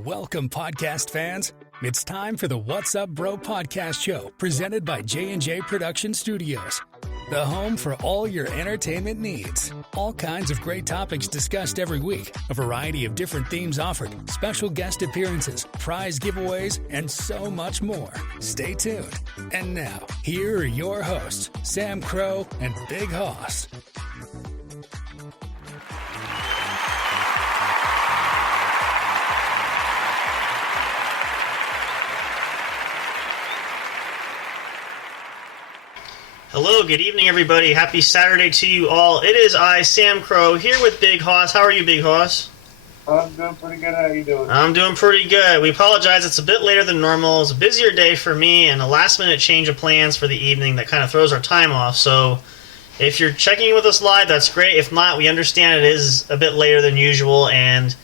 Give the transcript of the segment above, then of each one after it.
Welcome, podcast fans. It's time for the What's Up Bro podcast show presented by J&J Production Studios, the home for all your entertainment needs. All kinds of great topics discussed every week, a variety of different themes offered, special guest appearances, prize giveaways, and so much more. Stay tuned. And now, here are your hosts, Sam Crow and Big Hoss. Hello, good evening, everybody. Happy Saturday to you all. It is I, Sam Crow, here with Big Hoss. How are you, Big Hoss? I'm doing pretty good. How are you doing? I'm doing pretty good. We apologize. It's a bit later than normal. It's a busier day for me and a last-minute change of plans for the evening that kind of throws our time off. So if you're checking in with us live, that's great. If not, we understand it is a bit later than usual, and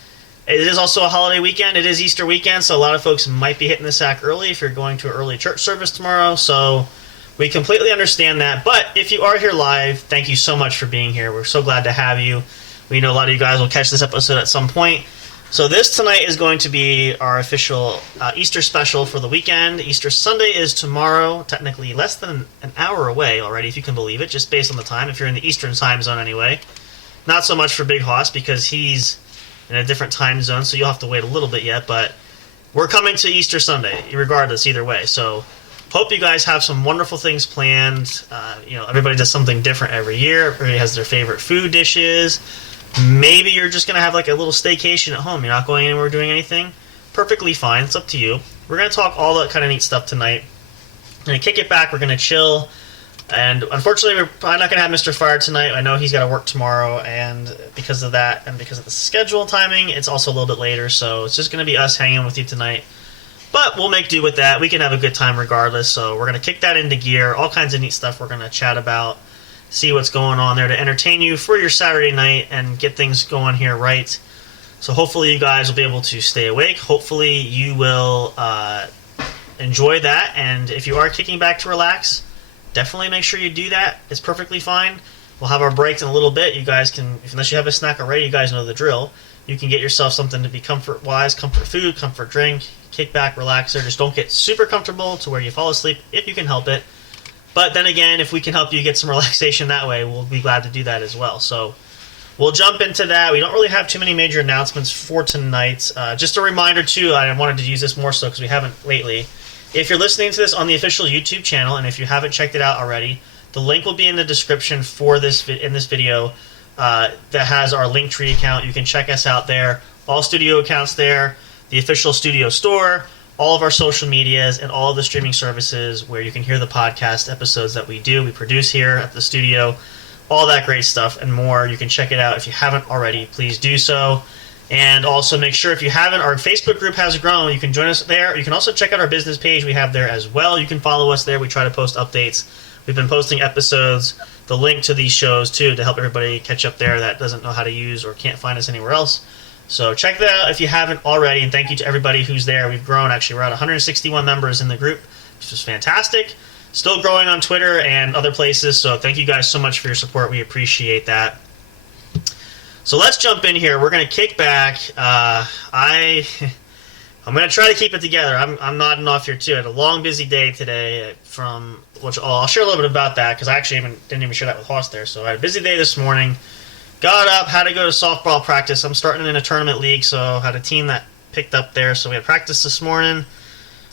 it is also a holiday weekend. It is Easter weekend, so a lot of folks might be hitting the sack early if you're going to an early church service tomorrow. So we completely understand that, but if you are here live, thank you so much for being here. We're so glad to have you. We know a lot of you guys will catch this episode at some point. So this tonight is going to be our official Easter special for the weekend. Easter Sunday is tomorrow, technically less than an hour away already, if you can believe it, just based on the time, if you're in the Eastern time zone anyway. Not so much for Big Hoss, because he's in a different time zone, so you'll have to wait a little bit yet, but we're coming to Easter Sunday, regardless, either way. So hope you guys have some wonderful things planned. Everybody does something different every year. Everybody has their favorite food dishes. Maybe you're just going to have like a little staycation at home. You're not going anywhere or doing anything. Perfectly fine. It's up to you. We're going to talk all that kind of neat stuff tonight. We're going to kick it back. We're going to chill. And unfortunately, we're probably not going to have Mr. Fire tonight. I know he's got to work tomorrow, and because of that and because of the schedule timing, it's also a little bit later. So it's just going to be us hanging with you tonight. But we'll make do with that. We can have a good time regardless. So we're going to kick that into gear. All kinds of neat stuff we're going to chat about. See what's going on there to entertain you for your Saturday night and get things going here right. So hopefully you guys will be able to stay awake. Hopefully you will enjoy that. And if you are kicking back to relax, definitely make sure you do that. It's perfectly fine. We'll have our breaks in a little bit. You guys can, unless you have a snack already, you guys know the drill. You can get yourself something to be comfort-wise, comfort food, comfort drink, kick back, relax there. Just don't get super comfortable to where you fall asleep if you can help it. But then again, if we can help you get some relaxation that way, we'll be glad to do that as well. So we'll jump into that. We don't really have too many major announcements for tonight. Just a reminder, too, I wanted to use this more so because we haven't lately. If you're listening to this on the official YouTube channel, and if you haven't checked it out already, the link will be in the description for this in this video. That has our Linktree account. You can check us out there. All studio accounts there, the official studio store, all of our social medias, and all of the streaming services where you can hear the podcast episodes that we produce here at the studio, all that great stuff and more. You can check it out. If you haven't already, please do so. And also make sure, if you haven't, our Facebook group has grown. You can join us there. You can also check out our business page we have there as well. You can follow us there. We try to post updates. We've been posting episodes, the link to these shows, too, to help everybody catch up there that doesn't know how to use or can't find us anywhere else. So check that out if you haven't already, and thank you to everybody who's there. We've grown, actually. We're at 161 members in the group, which is fantastic. Still growing on Twitter and other places, so thank you guys so much for your support. We appreciate that. So let's jump in here. We're going to kick back. I'm going to try to keep it together. I'm nodding off here, too. I had a long, busy day today, which I'll share a little bit about that, because I actually didn't even share that with Hoss there. So I had a busy day this morning. Got up, had to go to softball practice. I'm starting in a tournament league, so had a team that picked up there. So we had practice this morning.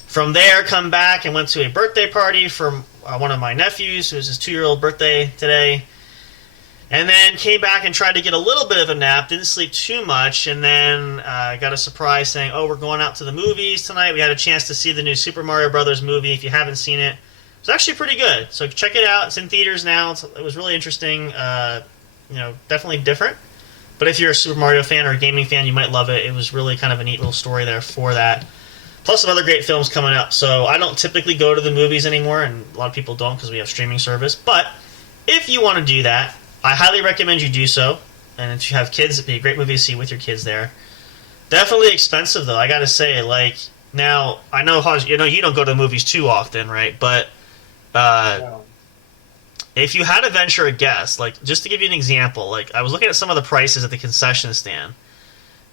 From there, come back and went to a birthday party for one of my nephews. It was his 2-year-old birthday today. And then came back and tried to get a little bit of a nap. Didn't sleep too much. And then got a surprise saying, we're going out to the movies tonight. We had a chance to see the new Super Mario Brothers movie. If you haven't seen it, it's actually pretty good. So check it out. It's in theaters now. It was really interesting. Definitely different. But if you're a Super Mario fan or a gaming fan, you might love it. It was really kind of a neat little story there for that. Plus some other great films coming up. So I don't typically go to the movies anymore, and a lot of people don't because we have streaming service. But if you want to do that, I highly recommend you do so. And if you have kids, it'd be a great movie to see with your kids there. Definitely expensive, though. I got to say, now, I know, you don't go to the movies too often, right? But No. if you had to venture a guess, just to give you an example, I was looking at some of the prices at the concession stand,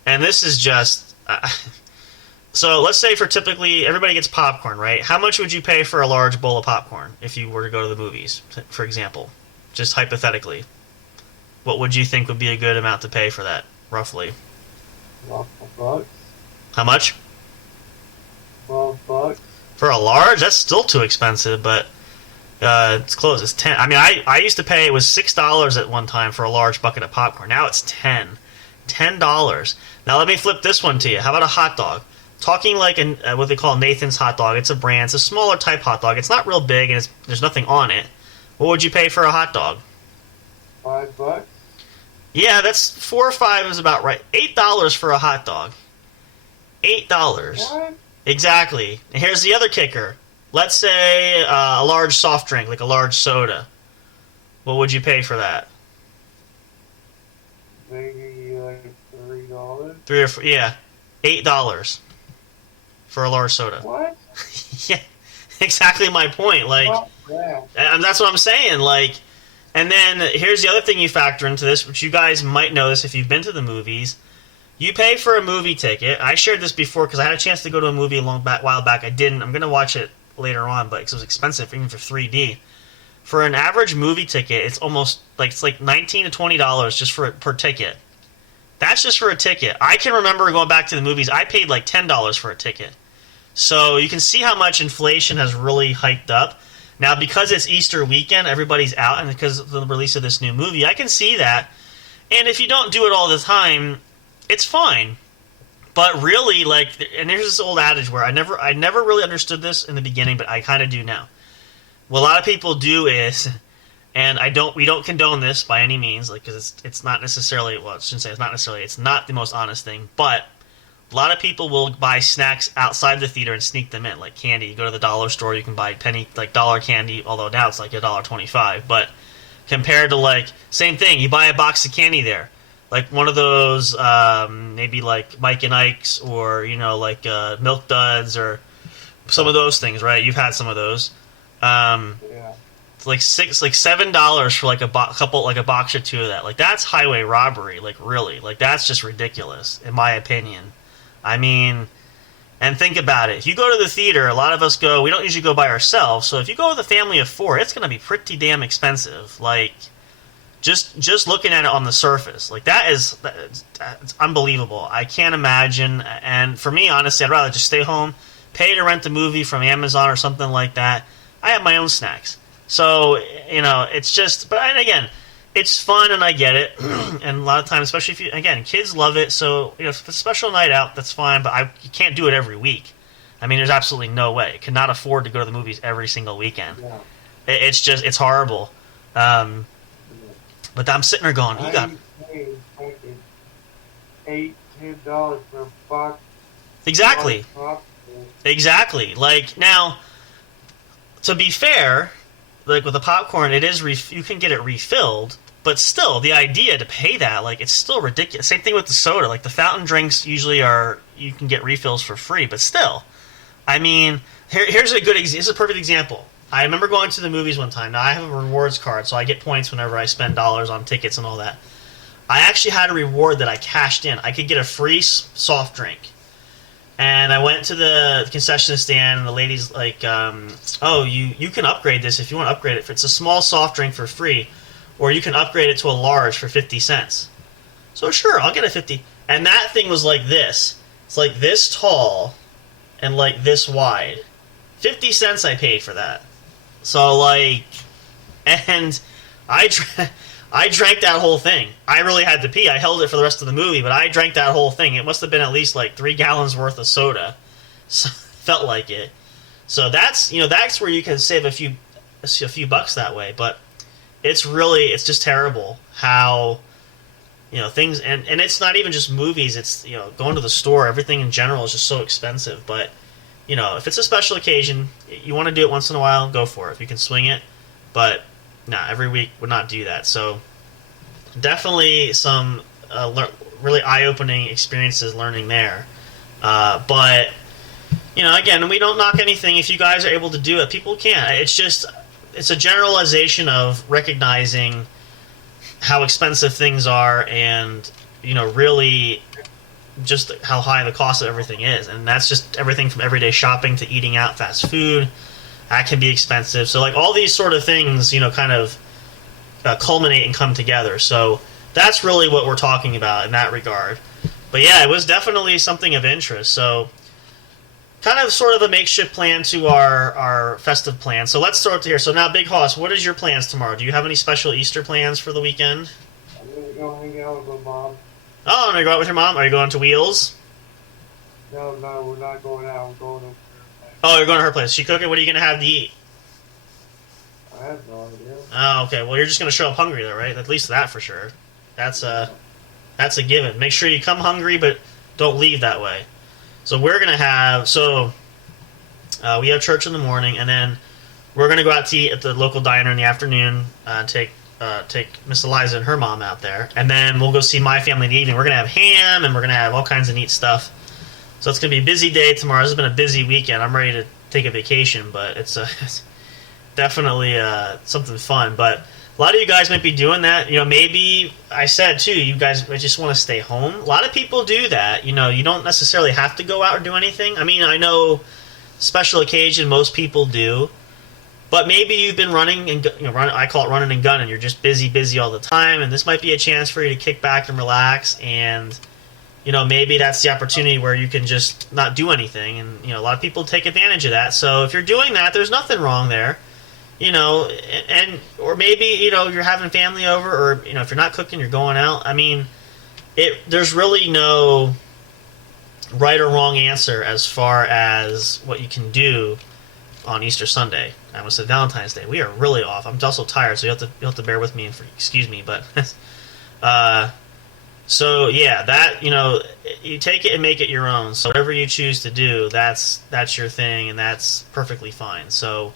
and this is just, So let's say for typically everybody gets popcorn, right? How much would you pay for a large bowl of popcorn if you were to go to the movies, for example? Just hypothetically. What would you think would be a good amount to pay for that, roughly? $12. How much? $12. For a large? That's still too expensive, but it's close. It's 10. I mean, I used to pay, it was $6 at one time for a large bucket of popcorn. Now it's 10. $10. Now let me flip this one to you. How about a hot dog? Talking like what they call Nathan's hot dog. It's a brand. It's a smaller type hot dog. It's not real big, and there's nothing on it. What would you pay for a hot dog? $5. Yeah, that's 4 or 5 is about right. $8 for a hot dog. $8. What? Exactly. And here's the other kicker. Let's say a large soft drink, like a large soda. What would you pay for that? Maybe like $3. 3 or 4, yeah, $8 for a large soda. What? Yeah, exactly my point. Like, Yeah. and that's what I'm saying. Like, and then here's the other thing you factor into this, which you guys might know this if you've been to the movies. You pay for a movie ticket. I shared this before because I had a chance to go to a movie a while back. I didn't. I'm going to watch it later on, but it was expensive even for 3D. For an average movie ticket, it's almost like $19 to $20 just per ticket. That's just for a ticket. I can remember going back to the movies. I paid like $10 for a ticket. So you can see how much inflation has really hiked up. Now, because it's Easter weekend, everybody's out, and because of the release of this new movie, I can see that. And if you don't do it all the time, it's fine. But really, like, and there's this old adage where I never really understood this in the beginning, but I kind of do now. What a lot of people do is, and we don't condone this by any means, like, because it's not necessarily, well, I shouldn't say it's not the most honest thing, but a lot of people will buy snacks outside the theater and sneak them in, like candy. You go to the dollar store, you can buy dollar candy, although now it's like $1.25. But compared to, like, same thing, you buy a box of candy there, like one of those maybe like Mike and Ike's, or like Milk Duds, or some of those things, right? You've had some of those. Yeah. It's like $7 for like a box or two of that. Like, that's highway robbery. Like, really, like, that's just ridiculous in my opinion. I mean, and think about it. If you go to the theater, a lot of us go, we don't usually go by ourselves. So if you go with a family of 4, it's going to be pretty damn expensive. Like, just looking at it on the surface, like, that's unbelievable. I can't imagine. And for me, honestly, I'd rather just stay home, pay to rent a movie from Amazon or something like that. I have my own snacks. So, it's just, and again, it's fun, and I get it. And a lot of times, especially if kids love it. So, if it's a special night out, that's fine, but you can't do it every week. I mean, there's absolutely no way. Cannot afford to go to the movies every single weekend. Yeah. It's horrible. But I'm sitting there going, you got paid fucking $8-10 for a box. exactly. Popcorn. Exactly. Like, now, to be fair, like with the popcorn, it is you can get it refilled, but still, the idea to pay that, like, it's still ridiculous. Same thing with the soda. Like, the fountain drinks usually you can get refills for free, but still, I mean, here's a perfect example. I remember going to the movies one time. Now, I have a rewards card, so I get points whenever I spend dollars on tickets and all that. I actually had a reward that I cashed in. I could get a free soft drink. And I went to the concession stand, and the lady's like, oh, you can upgrade this if you want to upgrade it. It's a small soft drink for free, or you can upgrade it to a large for 50 cents. So sure, I'll get a 50. And that thing was like this. It's like this tall and like this wide. 50 cents I paid for that. So, like, and I drank that whole thing. I really had to pee. I held it for the rest of the movie, but I drank that whole thing. It must have been at least like 3 gallons worth of soda. So, felt like it. So that's where you can save a few bucks that way. But it's just terrible how things, and it's not even just movies. It's going to the store. Everything in general is just so expensive. But if it's a special occasion, you want to do it once in a while, go for it. If you can swing it, but. Nah, every week would not do that. So definitely some really eye-opening experiences learning there. But, again, we don't knock anything. If you guys are able to do it, people can. It's a generalization of recognizing how expensive things are and, really just how high the cost of everything is, and that's just everything from everyday shopping to eating out, fast food. That can be expensive. So like all these sort of things, kind of culminate and come together. So that's really what we're talking about in that regard. But yeah, it was definitely something of interest. So kind of sort of a makeshift plan to our festive plan. So let's start here. So now, Big Hoss, what is your plans tomorrow? Do you have any special Easter plans for the weekend? I'm gonna go hang out with my mom. Oh, and you go out with your mom? Are you going to Wheels? No, we're not going out. We're going to. Oh, you're going to her place. She cooking? What are you going to have to eat? I have no idea. Oh, okay. Well, you're just going to show up hungry, though, right? At least that for sure. That's a given. Make sure you come hungry, but don't leave that way. So we're going to have... we have church in the morning, and then we're going to go out to eat at the local diner in the afternoon, take Miss Eliza and her mom out there. And then we'll go see my family in the evening. We're going to have ham, and we're going to have all kinds of neat stuff. So it's going to be a busy day tomorrow. This has been a busy weekend. I'm ready to take a vacation, but it's definitely something fun. But a lot of you guys might be doing that. Maybe I said, too, you guys might just want to stay home. A lot of people do that. You don't necessarily have to go out or do anything. I mean, I know special occasion, most people do. But maybe you've been running and I call it running and gunning. You're just busy all the time, and this might be a chance for you to kick back and relax. And maybe that's the opportunity where you can just not do anything. And a lot of people take advantage of that. So if you're doing that, there's nothing wrong there. Or maybe you're having family over, or if you're not cooking, you're going out. I mean, there's really no right or wrong answer as far as what you can do on Easter Sunday. I almost said Valentine's Day. We are really off. I'm also tired, so you'll have to bear with me and excuse me. But so yeah, that you take it and make it your own. So whatever you choose to do, that's your thing, and that's perfectly fine. So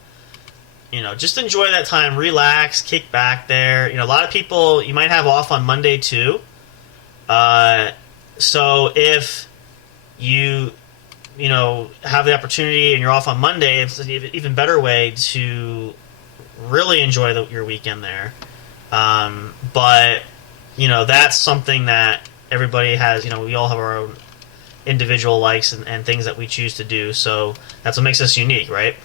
just enjoy that time, relax, kick back there. A lot of people you might have off on Monday too. So if you have the opportunity and you're off on Monday, it's an even better way to really enjoy your weekend there. But that's something that everybody has. We all have our own individual likes and things that we choose to do. So that's what makes us unique, right?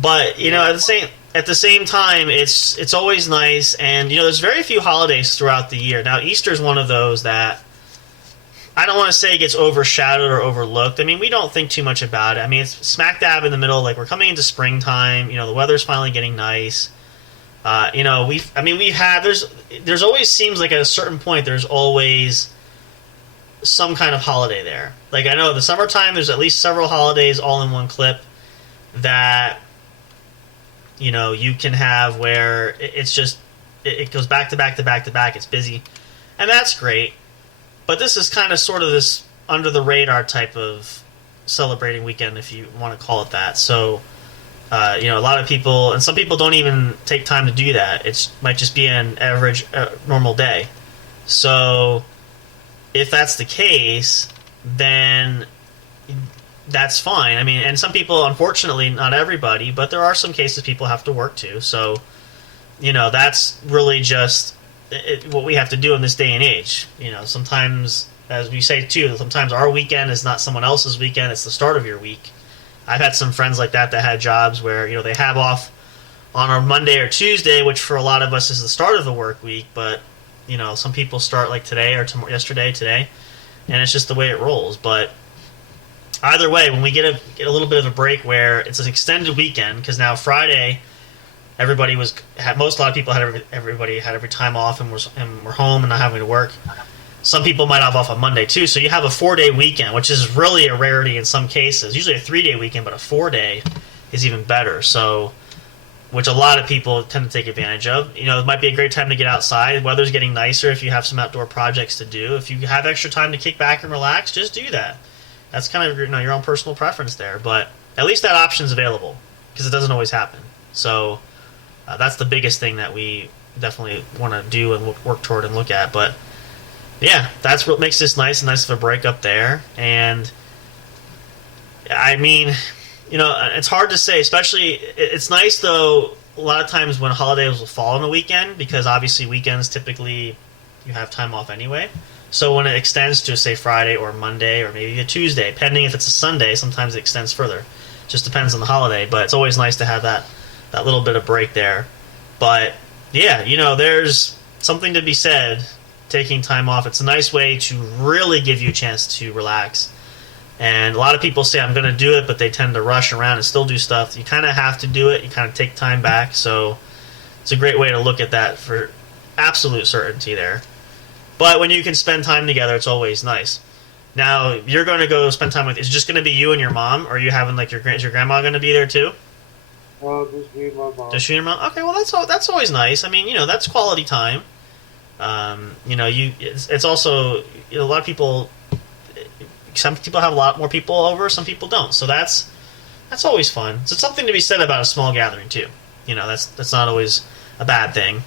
But at the same time, it's always nice, and there's very few holidays throughout the year. Now, Easter is one of those that I don't want to say it gets overshadowed or overlooked. I mean, we don't think too much about it. I mean, it's smack dab in the middle. Like, we're coming into springtime. The weather's finally getting nice. There's always seems like at a certain point there's always some kind of holiday there. Like, I know the summertime there's at least several holidays all in one clip that you can have where it's just it goes back to back to back to back. It's busy, and that's great. But this is kind of sort of this under the radar type of celebrating weekend, if you want to call it that. So, a lot of people, and some people don't even take time to do that. It might just be an average, normal day. So, if that's the case, then that's fine. I mean, and some people, unfortunately, not everybody, but there are some cases people have to work too. So, that's really just what we have to do in this day and age. Sometimes, as we say too, sometimes our weekend is not someone else's weekend. It's the start of your week. I've had some friends like that had jobs where they have off on a Monday or Tuesday, which for a lot of us is the start of the work week. But some people start like today or yesterday, today, and it's just the way it rolls. But either way, when we get a little bit of a break where it's an extended weekend, because now Friday, a lot of people had every time off and were home and not having to work. Some people might have off on Monday too, so you have a 4-day weekend, which is really a rarity in some cases. Usually a 3-day weekend, but a 4-day is even better. So, which a lot of people tend to take advantage of. It might be a great time to get outside. The weather's getting nicer if you have some outdoor projects to do. If you have extra time to kick back and relax, just do that. That's kind of your own personal preference there, but at least that option's available, because it doesn't always happen. So that's the biggest thing that we definitely want to do and work toward and look at. But yeah, that's what makes this nice of a break up there. And I mean, it's hard to say, especially it's nice though a lot of times when holidays will fall on the weekend, because obviously weekends typically you have time off anyway. So when it extends to, say, Friday or Monday or maybe a Tuesday, depending if it's a Sunday, sometimes it extends further. Just depends on the holiday, but it's always nice to have that little bit of break there. But yeah, there's something to be said taking time off. It's a nice way to really give you a chance to relax. And a lot of people say, I'm going to do it, but they tend to rush around and still do stuff. You kind of have to do it. You kind of take time back. So it's a great way to look at that for absolute certainty there. But when you can spend time together, it's always nice. Now, you're going to go spend time with, is it just going to be you and your mom? Or are you having, like, is your grandma going to be there too? Just me and my mom. Just you and your mom? Okay, well, that's always nice. I mean, that's quality time. It's also, a lot of people, some people have a lot more people over, some people don't. So that's always fun. So it's something to be said about a small gathering too. That's not always a bad thing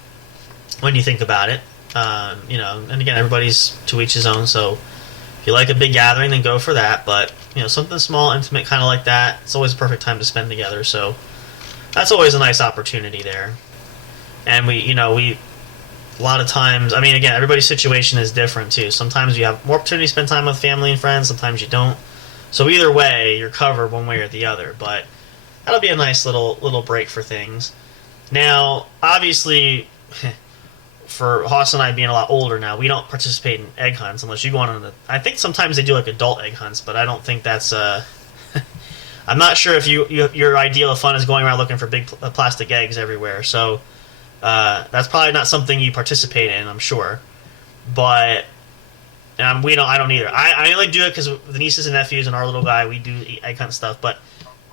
when you think about it. And again, everybody's to each his own. So if you like a big gathering, then go for that. But something small, intimate, kind of like that, it's always a perfect time to spend together. So that's always a nice opportunity there. And we a lot of times, I mean, again, everybody's situation is different too. Sometimes you have more opportunity to spend time with family and friends. Sometimes you don't. So either way, you're covered one way or the other. But that'll be a nice little break for things. Now, obviously, for Hoss and I being a lot older now, we don't participate in egg hunts unless you go on I think sometimes they do like adult egg hunts, but I don't think that's I'm not sure if your ideal of fun is going around looking for big plastic eggs everywhere. So that's probably not something you participate in, I'm sure. But I don't either. I only do it because the nieces and nephews and our little guy, we do egg hunt stuff, but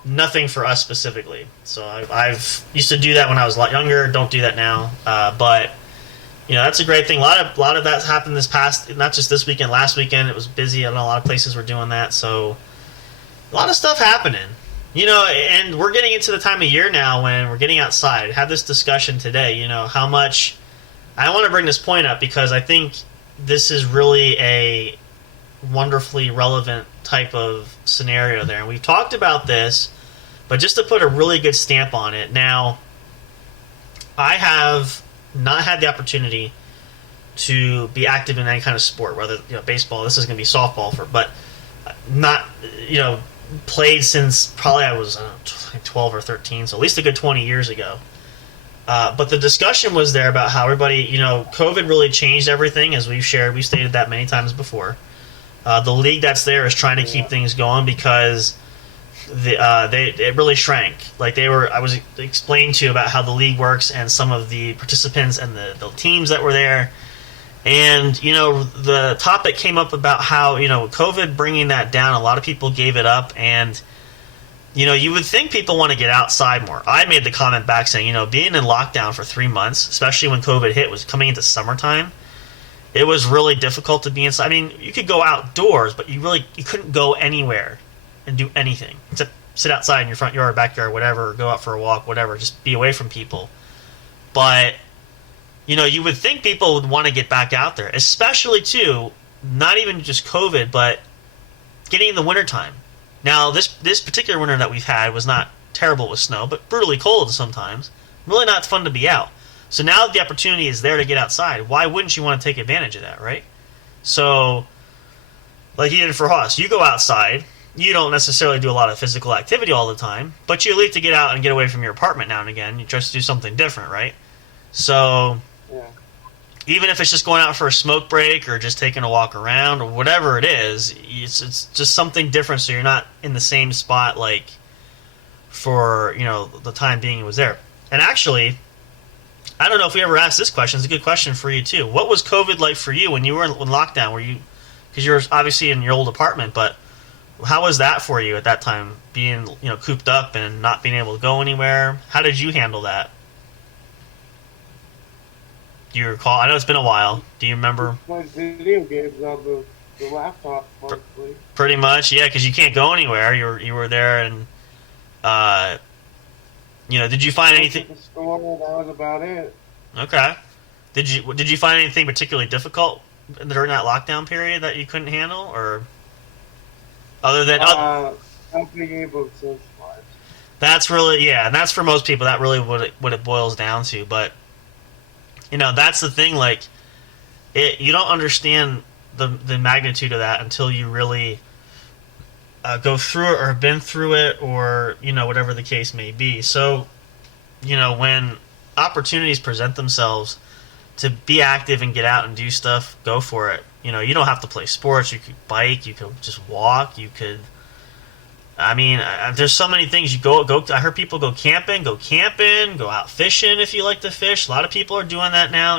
nothing for us specifically. So I've used to do that when I was a lot younger. Don't do that now. But that's a great thing. A lot of that's happened this past, not just this weekend, last weekend. It was busy. I know a lot of places were doing that. So a lot of stuff happening. And we're getting into the time of year now when we're getting outside. I had this discussion today, how much I want to bring this point up because I think this is really a wonderfully relevant type of scenario there. And we've talked about this, but just to put a really good stamp on it. Now, I have not had the opportunity to be active in any kind of sport, whether baseball. This is going to be softball but not played since probably I was 12 or 13, so at least a good 20 years ago. But the discussion was there about how everybody, COVID really changed everything, as we've stated that many times before. The league that's there is trying to keep things going because it really shrank. Like I was explained to about how the league works and some of the participants and the teams that were there. And, the topic came up about how, COVID bringing that down, a lot of people gave it up. And, you would think people want to get outside more. I made the comment back saying, being in lockdown for 3 months, especially when COVID hit, was coming into summertime. It was really difficult to be inside. I mean, you could go outdoors, but you couldn't go anywhere and do anything except sit outside in your front yard, backyard, whatever, or go out for a walk, whatever, just be away from people. But you would think people would want to get back out there, especially, too, not even just COVID, but getting in the wintertime. Now, this particular winter that we've had was not terrible with snow, but brutally cold sometimes. Really not fun to be out. So now that the opportunity is there to get outside, why wouldn't you want to take advantage of that, right? So, like you did for Hoss, you go outside. You don't necessarily do a lot of physical activity all the time, but you need to get out and get away from your apartment now and again. You just do something different, right? So Yeah. even if it's just going out for a smoke break or just taking a walk around or whatever it is, it's just something different so you're not in the same spot like for, the time being it was there. And actually, I don't know if we ever asked this question. It's a good question for you too. What was COVID like for you when you were in lockdown? Because you were obviously in your old apartment, but how was that for you at that time, being, cooped up and not being able to go anywhere? How did you handle that? Do you recall? I know it's been a while. Do you remember? Played video games on the laptop, mostly. Pretty much, yeah, because you can't go anywhere. You were there, and did you find anything? The store, that was about it. Okay. Did you find anything particularly difficult during that lockdown period that you couldn't handle, or other than Not being able to socialize. That's really, and that's for most people. That really what it boils down to. But that's the thing. Like, you don't understand the magnitude of that until you really go through it or have been through it, or whatever the case may be. So when opportunities present themselves to be active and get out and do stuff, go for it. You don't have to play sports. You could bike. You could just walk. You could. I mean, there's so many things. You go. I heard people go camping. Go out fishing if you like to fish. A lot of people are doing that now.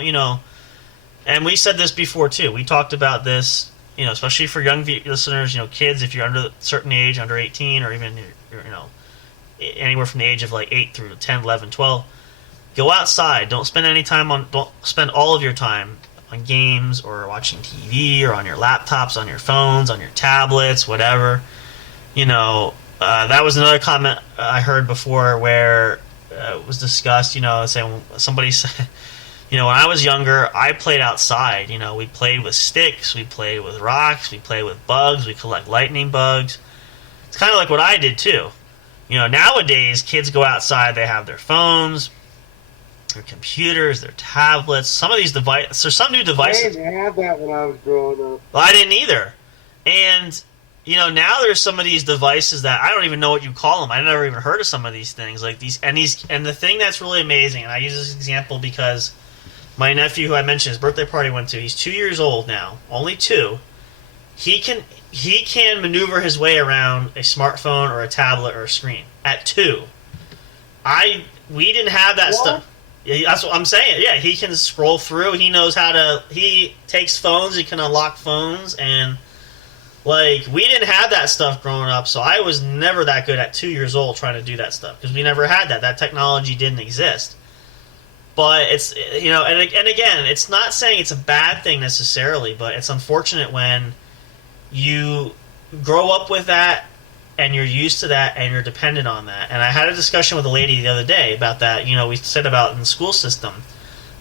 And we said this before too. We talked about this. Especially for young listeners. Kids, if you're under a certain age, under 18, or even anywhere from the age of like 8 through 10, 11, 12. Go outside. Don't spend all of your time on games or watching TV or on your laptops, on your phones, on your tablets, whatever. That was another comment I heard before where it was discussed, saying somebody said, when I was younger, I played outside. We played with sticks, we played with rocks, we played with bugs, we collect lightning bugs. It's kind of like what I did too. Nowadays, kids go outside, they have their phones, their computers, their tablets. Some of these devices, there's some new devices. I didn't have that when I was growing up. Well, I didn't either. And, now there's some of these devices that I don't even know what you call them. I never even heard of some of these things. And the thing that's really amazing, and I use this example because my nephew, who I mentioned his birthday party went to, he's 2 years old now, only 2. He can maneuver his way around a smartphone or a tablet or a screen at 2. We didn't have that stuff. Yeah, that's what I'm saying. Yeah, he can scroll through. He knows how to. He takes phones. He can unlock phones, and we didn't have that stuff growing up. So I was never that good at 2 years old trying to do that stuff because we never had that. That technology didn't exist. But it's and again, it's not saying it's a bad thing necessarily, but it's unfortunate when you grow up with that and you're used to that and you're dependent on that. And I had a discussion with a lady the other day about that. We said about in the school system,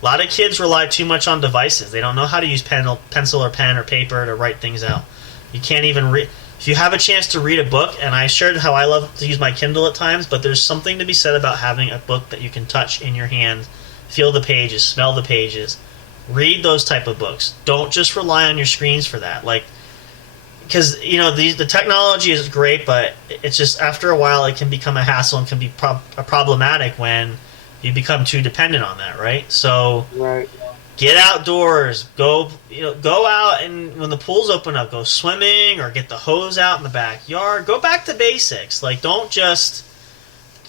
a lot of kids rely too much on devices. They don't know how to use pencil or pen or paper to write things out. You can't even read. If you have a chance to read a book, and I shared how I love to use my Kindle at times, but there's something to be said about having a book that you can touch in your hand, feel the pages, smell the pages, read those type of books. Don't just rely on your screens for that. Because the technology is great, but it's just after a while it can become a hassle and can be problematic when you become too dependent on that, right? So Right. Get outdoors, go out, and when the pools open up, go swimming or get the hose out in the backyard. Go back to basics. Don't just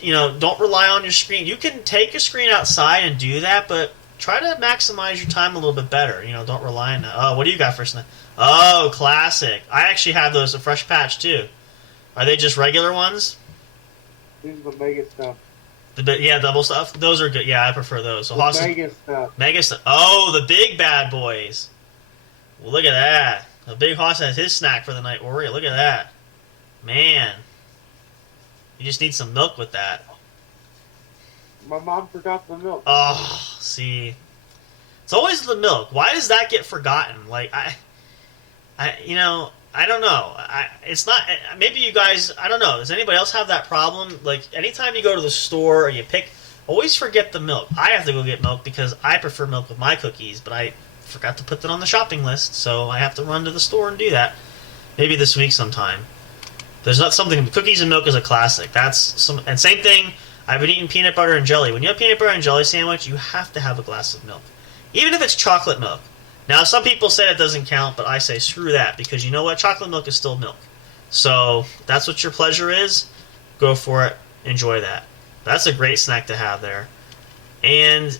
don't rely on your screen. You can take a screen outside and do that, but try to maximize your time a little bit better. Don't rely on that. Oh, what do you got for snack? Oh, classic. I actually have those, a Fresh Patch, too. Are they just regular ones? These are the mega stuff. Double stuff? Those are good. Yeah, I prefer those. So Mega stuff. Mega stuff. Oh, the big bad boys. Well, look at that. The big Hoss has his snack for the night, Oreo. Look at that. Man. You just need some milk with that. My mom forgot the milk. Oh, see. It's always the milk. Why does that get forgotten? I don't know. It's not. Maybe you guys. I don't know. Does anybody else have that problem? Anytime you go to the store or you always forget the milk. I have to go get milk because I prefer milk with my cookies, but I forgot to put that on the shopping list, so I have to run to the store and do that. Maybe this week sometime. There's not something. Cookies and milk is a classic. And same thing. I've been eating peanut butter and jelly. When you have peanut butter and jelly sandwich, you have to have a glass of milk, even if it's chocolate milk. Now, some people say it doesn't count, but I say screw that, because you know what? Chocolate milk is still milk. So, that's what your pleasure is. Go for it. Enjoy that. That's a great snack to have there. And,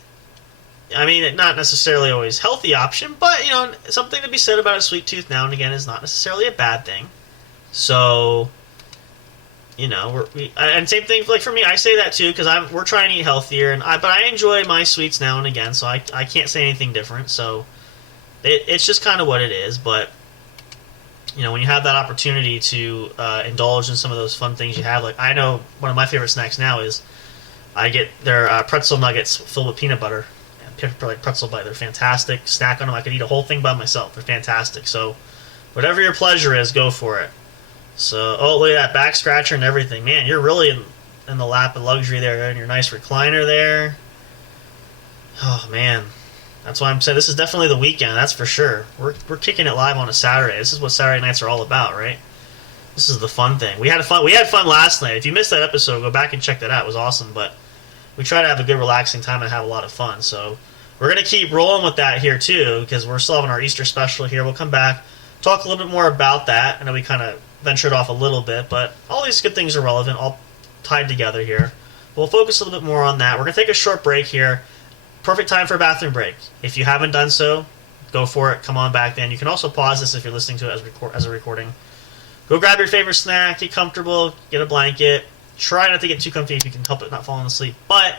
not necessarily always healthy option, but, something to be said about a sweet tooth now and again is not necessarily a bad thing. So, and same thing, for me, I say that too, because we're trying to eat healthier, but I enjoy my sweets now and again, so I can't say anything different, so... It's just kind of what it is, but when you have that opportunity to indulge in some of those fun things you have, I know one of my favorite snacks now is I get their pretzel nuggets filled with peanut butter, and pretzel bite. They're fantastic. Snack on them. I could eat a whole thing by myself. They're fantastic. So whatever your pleasure is, go for it. So look at that back scratcher and everything, man. You're really in the lap of luxury there, and your nice recliner there. Oh man. That's why I'm saying this is definitely the weekend. That's for sure. We're kicking it live on a Saturday. This is what Saturday nights are all about, right? This is the fun thing. We had fun last night. If you missed that episode, go back and check that out. It was awesome. But we try to have a good, relaxing time and have a lot of fun. So we're going to keep rolling with that here, too, because we're still having our Easter special here. We'll come back, talk a little bit more about that. I know we kind of ventured off a little bit, but all these good things are relevant, all tied together here. We'll focus a little bit more on that. We're going to take a short break here. Perfect time for a bathroom break. If you haven't done so, go for it. Come on back then. You can also pause this if you're listening to it as a recording. Go grab your favorite snack, get comfortable, get a blanket. Try not to get too comfy if you can help it not falling asleep. But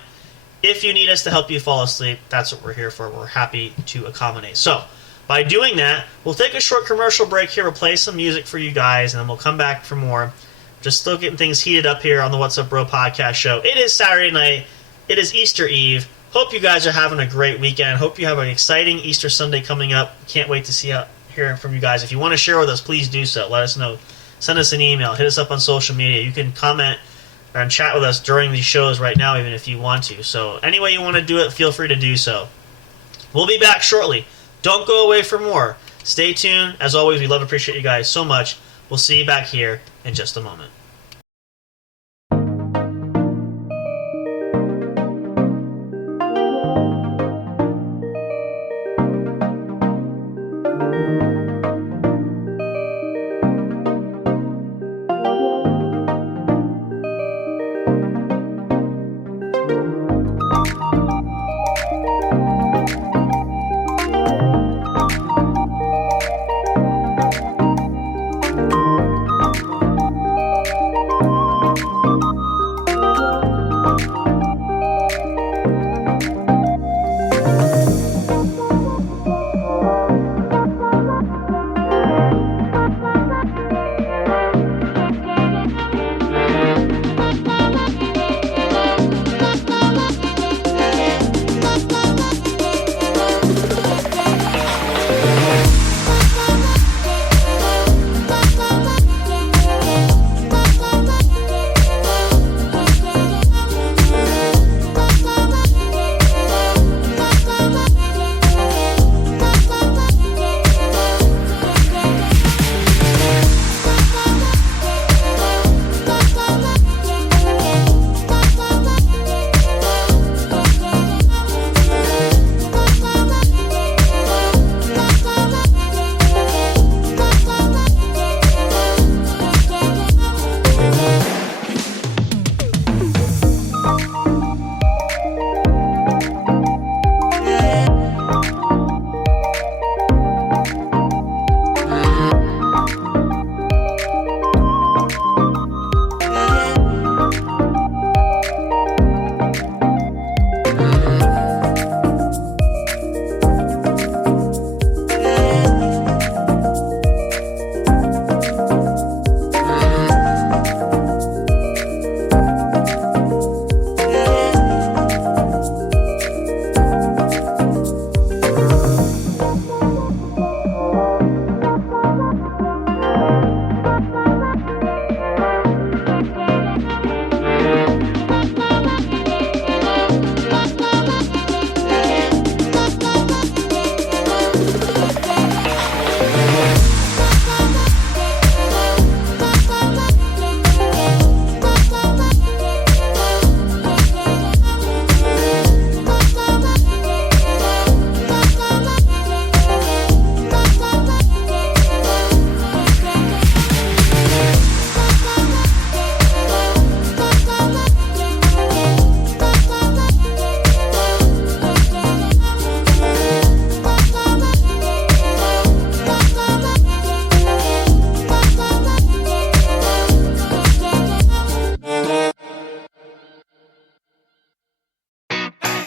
if you need us to help you fall asleep, that's what we're here for. We're happy to accommodate. So by doing that, we'll take a short commercial break here. We'll play some music for you guys, and then we'll come back for more. Just still getting things heated up here on the What's Up Bro podcast show. It is Saturday night. It is Easter Eve. Hope you guys are having a great weekend. Hope you have an exciting Easter Sunday coming up. Can't wait to hear from you guys. If you want to share with us, please do so. Let us know. Send us an email. Hit us up on social media. You can comment and chat with us during these shows right now, even if you want to. So any way you want to do it, feel free to do so. We'll be back shortly. Don't go away for more. Stay tuned. As always, we love and appreciate you guys so much. We'll see you back here in just a moment.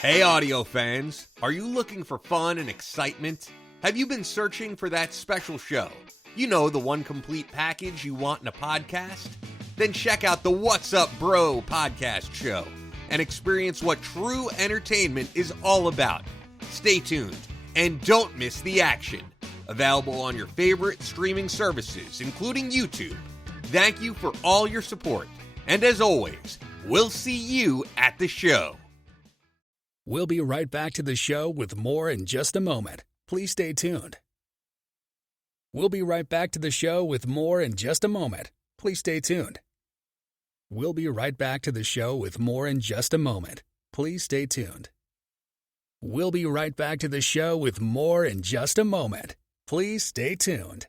Hey audio fans, are you looking for fun and excitement? Have you been searching for that special show? You know, the one complete package you want in a podcast? Then check out the What's Up Bro podcast show and experience what true entertainment is all about. Stay tuned and don't miss the action. Available on your favorite streaming services, including YouTube. Thank you for all your support. And as always, we'll see you at the show. We'll be right back to the show with more in just a moment. Please stay tuned. We'll be right back to the show with more in just a moment. Please stay tuned. We'll be right back to the show with more in just a moment. Please stay tuned. We'll be right back to the show with more in just a moment. Please stay tuned.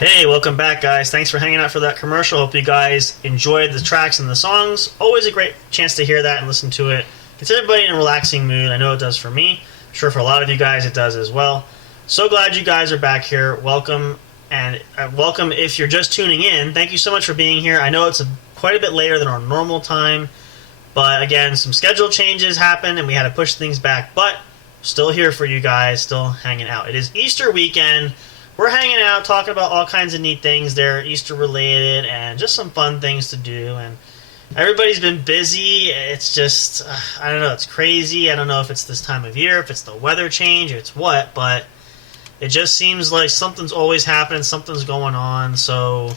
Hey, welcome back, guys. Thanks for hanging out for that commercial. Hope you guys enjoyed the tracks and the songs. Always a great chance to hear that and listen to it. Gets everybody in a relaxing mood. I know it does for me. I'm sure for a lot of you guys it does as well. So glad you guys are back here. Welcome, and welcome if you're just tuning in. Thank you so much for being here. I know it's quite a bit later than our normal time, but again, some schedule changes happened and we had to push things back, but still here for you guys, still hanging out. It is Easter weekend. We're hanging out, talking about all kinds of neat things there, Easter related, and just some fun things to do. And everybody's been busy. It's just, I don't know, it's crazy. I don't know if it's this time of year, if it's the weather change, it's what, but it just seems like something's always happening, something's going on. So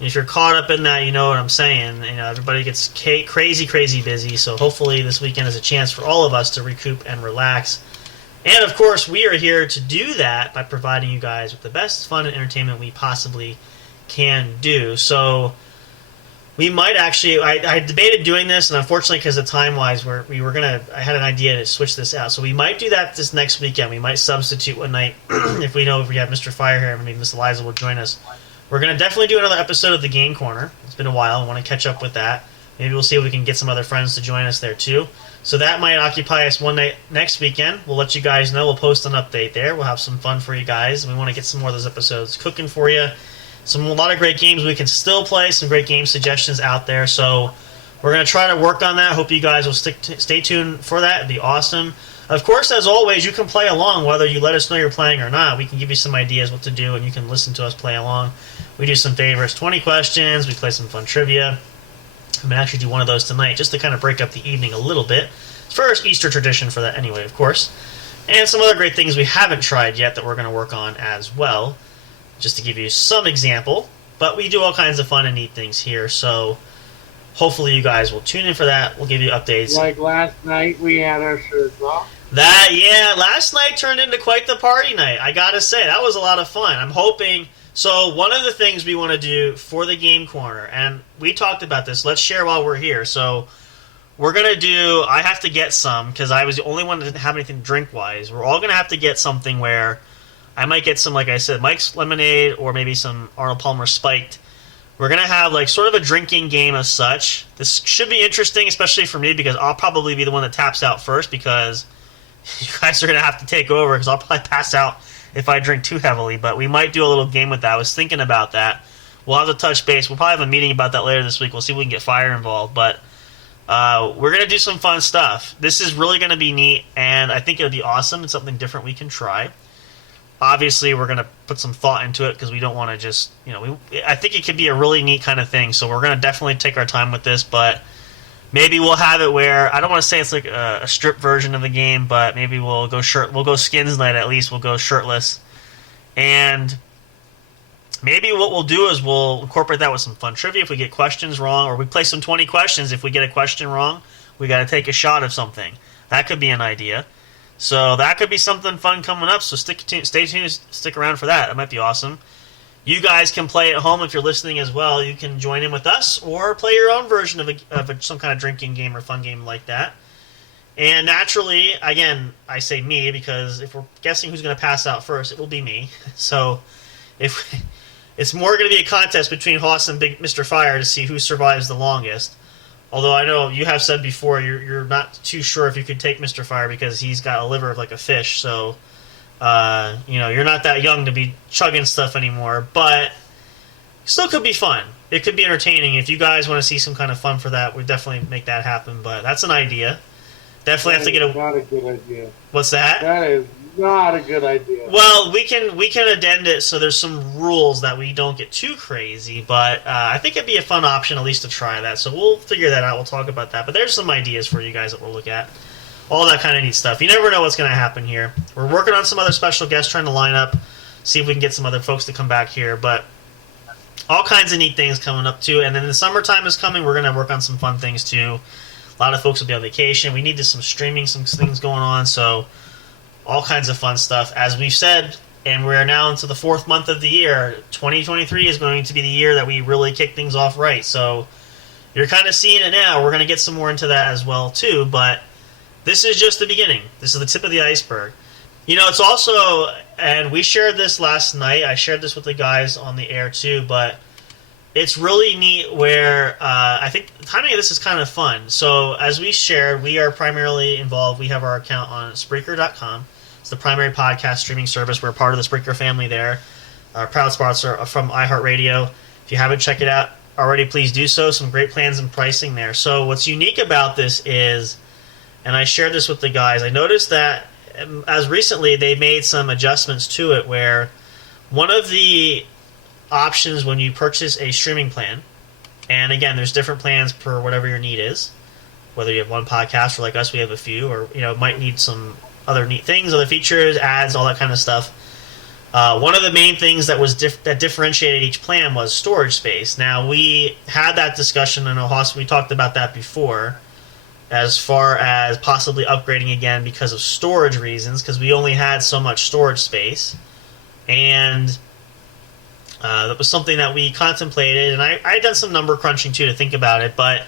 if you're caught up in that, you know what I'm saying. You know, everybody gets crazy busy. So hopefully this weekend is a chance for all of us to recoup and relax. And, of course, we are here to do that by providing you guys with the best fun and entertainment we possibly can do. So we might actually... I debated doing this, and unfortunately, because of time-wise, I had an idea to switch this out. So we might do that this next weekend. We might substitute one night if we have Mr. Fire here, and maybe Miss Eliza will join us. We're going to definitely do another episode of the Game Corner. It's been a while. I want to catch up with that. Maybe we'll see if we can get some other friends to join us there too. So that might occupy us one night next weekend. We'll let you guys know. We'll post an update there. We'll have some fun for you guys. We want to get some more of those episodes cooking for you. A lot of great games we can still play. Some great game suggestions out there. So we're going to try to work on that. Hope you guys will stay tuned for that. It'd be awesome. Of course, as always, you can play along whether you let us know you're playing or not. We can give you some ideas what to do, and you can listen to us play along. We do some favorites, 20 questions. We play some fun trivia. I'm going to actually do one of those tonight just to kind of break up the evening a little bit. It's first Easter tradition for that anyway, of course. And some other great things we haven't tried yet that we're going to work on as well, just to give you some example. But we do all kinds of fun and neat things here, so hopefully you guys will tune in for that. We'll give you updates. Like last night, we had our shirts off. Last night turned into quite the party night. I gotta say, that was a lot of fun. I'm hoping... So one of the things we want to do for the Game Corner, and we talked about this, let's share while we're here. So we're going to do, I have to get some, because I was the only one that didn't have anything drink-wise. We're all going to have to get something where I might get some, like I said, Mike's Lemonade or maybe some Arnold Palmer Spiked. We're going to have like sort of a drinking game as such. This should be interesting, especially for me, because I'll probably be the one that taps out first, because you guys are going to have to take over, because I'll probably pass out if I drink too heavily, but we might do a little game with that. I was thinking about that. We'll have to touch base. We'll probably have a meeting about that later this week. We'll see if we can get Fire involved, but we're going to do some fun stuff. This is really going to be neat, and I think it'll be awesome. It's something different we can try. Obviously, we're going to put some thought into it because we don't want to just, I think it could be a really neat kind of thing, so we're going to definitely take our time with this, but maybe we'll have it where, I don't want to say it's like a strip version of the game, but maybe we'll go skins night at least. We'll go shirtless. And maybe what we'll do is we'll incorporate that with some fun trivia if we get questions wrong, or we play some 20 questions. If we get a question wrong, we got to take a shot of something. That could be an idea. So that could be something fun coming up, so stay tuned, stick around for that. That might be awesome. You guys can play at home if you're listening as well. You can join in with us or play your own version of some kind of drinking game or fun game like that. And naturally, again, I say me because if we're guessing who's going to pass out first, it will be me. So it's more going to be a contest between Hoss and Big Mr. Fire to see who survives the longest. Although I know you have said before you're not too sure if you could take Mr. Fire because he's got a liver like a fish. So you're not that young to be chugging stuff anymore, but still could be fun. It could be entertaining. If you guys want to see some kind of fun for that, we'd definitely make that happen, but that's an idea. Definitely have to get not a good idea. What's that? That is not a good idea. Well, we can addend it so there's some rules that we don't get too crazy, but I think it'd be a fun option at least to try that, so we'll figure that out. We'll talk about that, but there's some ideas for you guys that we'll look at. All that kind of neat stuff. You never know what's going to happen here. We're working on some other special guests, trying to line up, see if we can get some other folks to come back here. But all kinds of neat things coming up, too. And then the summertime is coming. We're going to work on some fun things, too. A lot of folks will be on vacation. We need some streaming, some things going on. So all kinds of fun stuff. As we've said, and we're now into the 4th month of the year, 2023 is going to be the year that we really kick things off right. So you're kind of seeing it now. We're going to get some more into that as well, too. But this is just the beginning. This is the tip of the iceberg. It's also, and we shared this last night, I shared this with the guys on the air too, but it's really neat where I think the timing of this is kind of fun. So as we shared, we are primarily involved. We have our account on Spreaker.com. It's the primary podcast streaming service. We're part of the Spreaker family there. Our proud sponsor from iHeartRadio. If you haven't checked it out already, please do so. Some great plans and pricing there. So what's unique about this is, and I shared this with the guys, I noticed that as recently they made some adjustments to it where one of the options when you purchase a streaming plan, and again, there's different plans per whatever your need is, whether you have one podcast or like us, we have a few, or might need some other neat things, other features, ads, all that kind of stuff. One of the main things that was that differentiated each plan was storage space. Now, we had that discussion, and we talked about that before, as far as possibly upgrading again because of storage reasons, because we only had so much storage space. And that was something that we contemplated, and I had done some number crunching too to think about it, but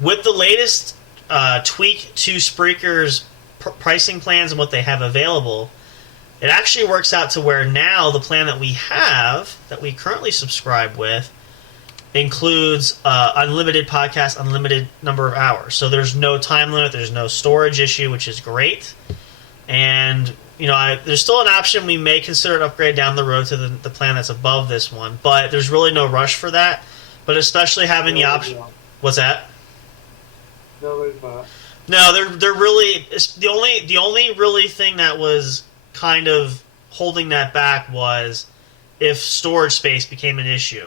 with the latest tweak to Spreaker's pricing plans and what they have available, it actually works out to where now the plan that we have, that we currently subscribe with, includes unlimited podcast, unlimited number of hours. So there's no time limit, there's no storage issue, which is great. And there's still an option. We may consider an upgrade down the road to the plan that's above this one, but there's really no rush for that. But especially having the option. What's that? No, there's not. No, they're really the only really thing that was kind of holding that back was if storage space became an issue.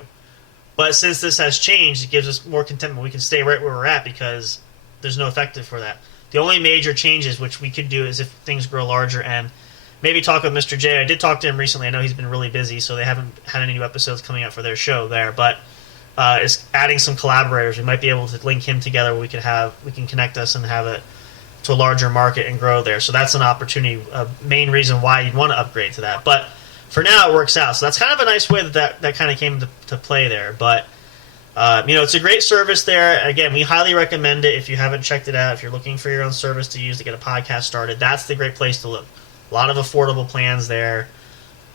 But since this has changed, it gives us more contentment. We can stay right where we're at because there's no effective for that. The only major changes which we could do is if things grow larger and maybe talk with Mr. J. I did talk to him recently. I know he's been really busy, so they haven't had any new episodes coming out for their show there. But is adding some collaborators. We might be able to link him together. We can connect us and have it to a larger market and grow there. So that's an opportunity, a main reason why you'd want to upgrade to that. But for now, it works out. So that's kind of a nice way that kind of came to play there. But it's a great service there. Again, we highly recommend it if you haven't checked it out. If you're looking for your own service to use to get a podcast started, that's the great place to look. A lot of affordable plans there.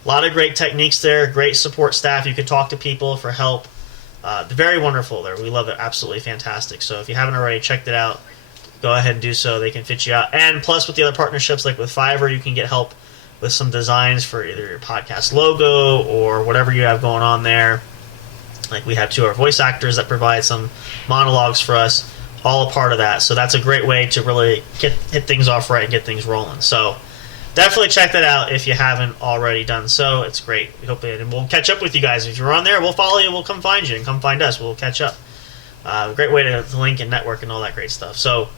A lot of great techniques there. Great support staff. You can talk to people for help. They're very wonderful there. We love it. Absolutely fantastic. So if you haven't already checked it out, go ahead and do so. They can fit you out. And plus with the other partnerships like with Fiverr, you can get help with some designs for either your podcast logo or whatever you have going on there. Like we have 2 of our voice actors that provide some monologues for us, all a part of that. So that's a great way to really hit things off right and get things rolling. So definitely check that out if you haven't already done so. It's great. We hope and we'll catch up with you guys. If you're on there, we'll follow you. We'll come find you and come find us. We'll catch up. Great way to link and network and all that great stuff. So,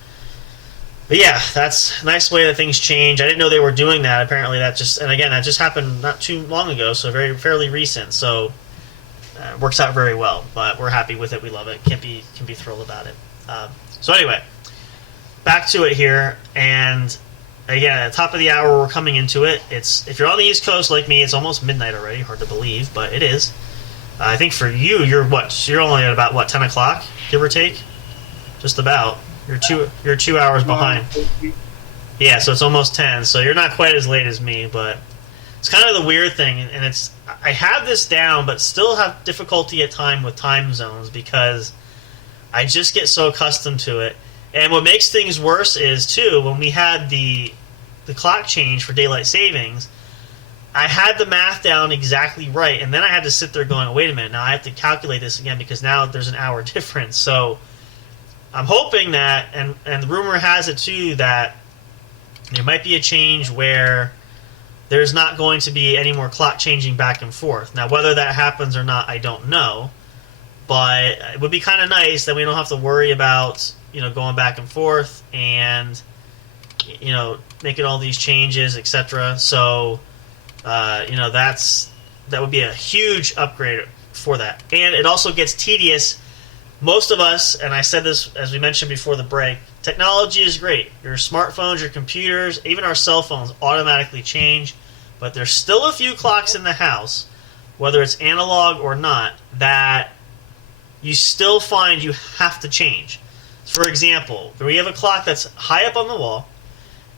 but yeah, that's a nice way that things change. I didn't know they were doing that. Apparently that just happened not too long ago, so fairly recent. So it works out very well. But we're happy with it. We love it. Can be thrilled about it. So anyway, back to it here. And again, at the top of the hour, we're coming into it. If you're on the East Coast like me, it's almost midnight already. Hard to believe, but it is. I think for you, you're only at about 10 o'clock, give or take, just about. You're 2 hours behind. Yeah, so it's almost 10. So you're not quite as late as me, but it's kind of the weird thing, and I have this down, but still have difficulty at time with time zones because I just get so accustomed to it. And what makes things worse is, too, when we had the clock change for daylight savings, I had the math down exactly right, and then I had to sit there going, wait a minute, now I have to calculate this again because now there's an hour difference. So I'm hoping that, and the rumor has it, too, that there might be a change where there's not going to be any more clock changing back and forth. Now, whether that happens or not, I don't know. But it would be kind of nice that we don't have to worry about going back and forth and making all these changes, etc. So that would be a huge upgrade for that. And it also gets tedious. Most of us, and I said this as we mentioned before the break, technology is great. Your smartphones, your computers, even our cell phones automatically change, but there's still a few clocks in the house, whether it's analog or not, that you still find you have to change. For example, we have a clock that's high up on the wall,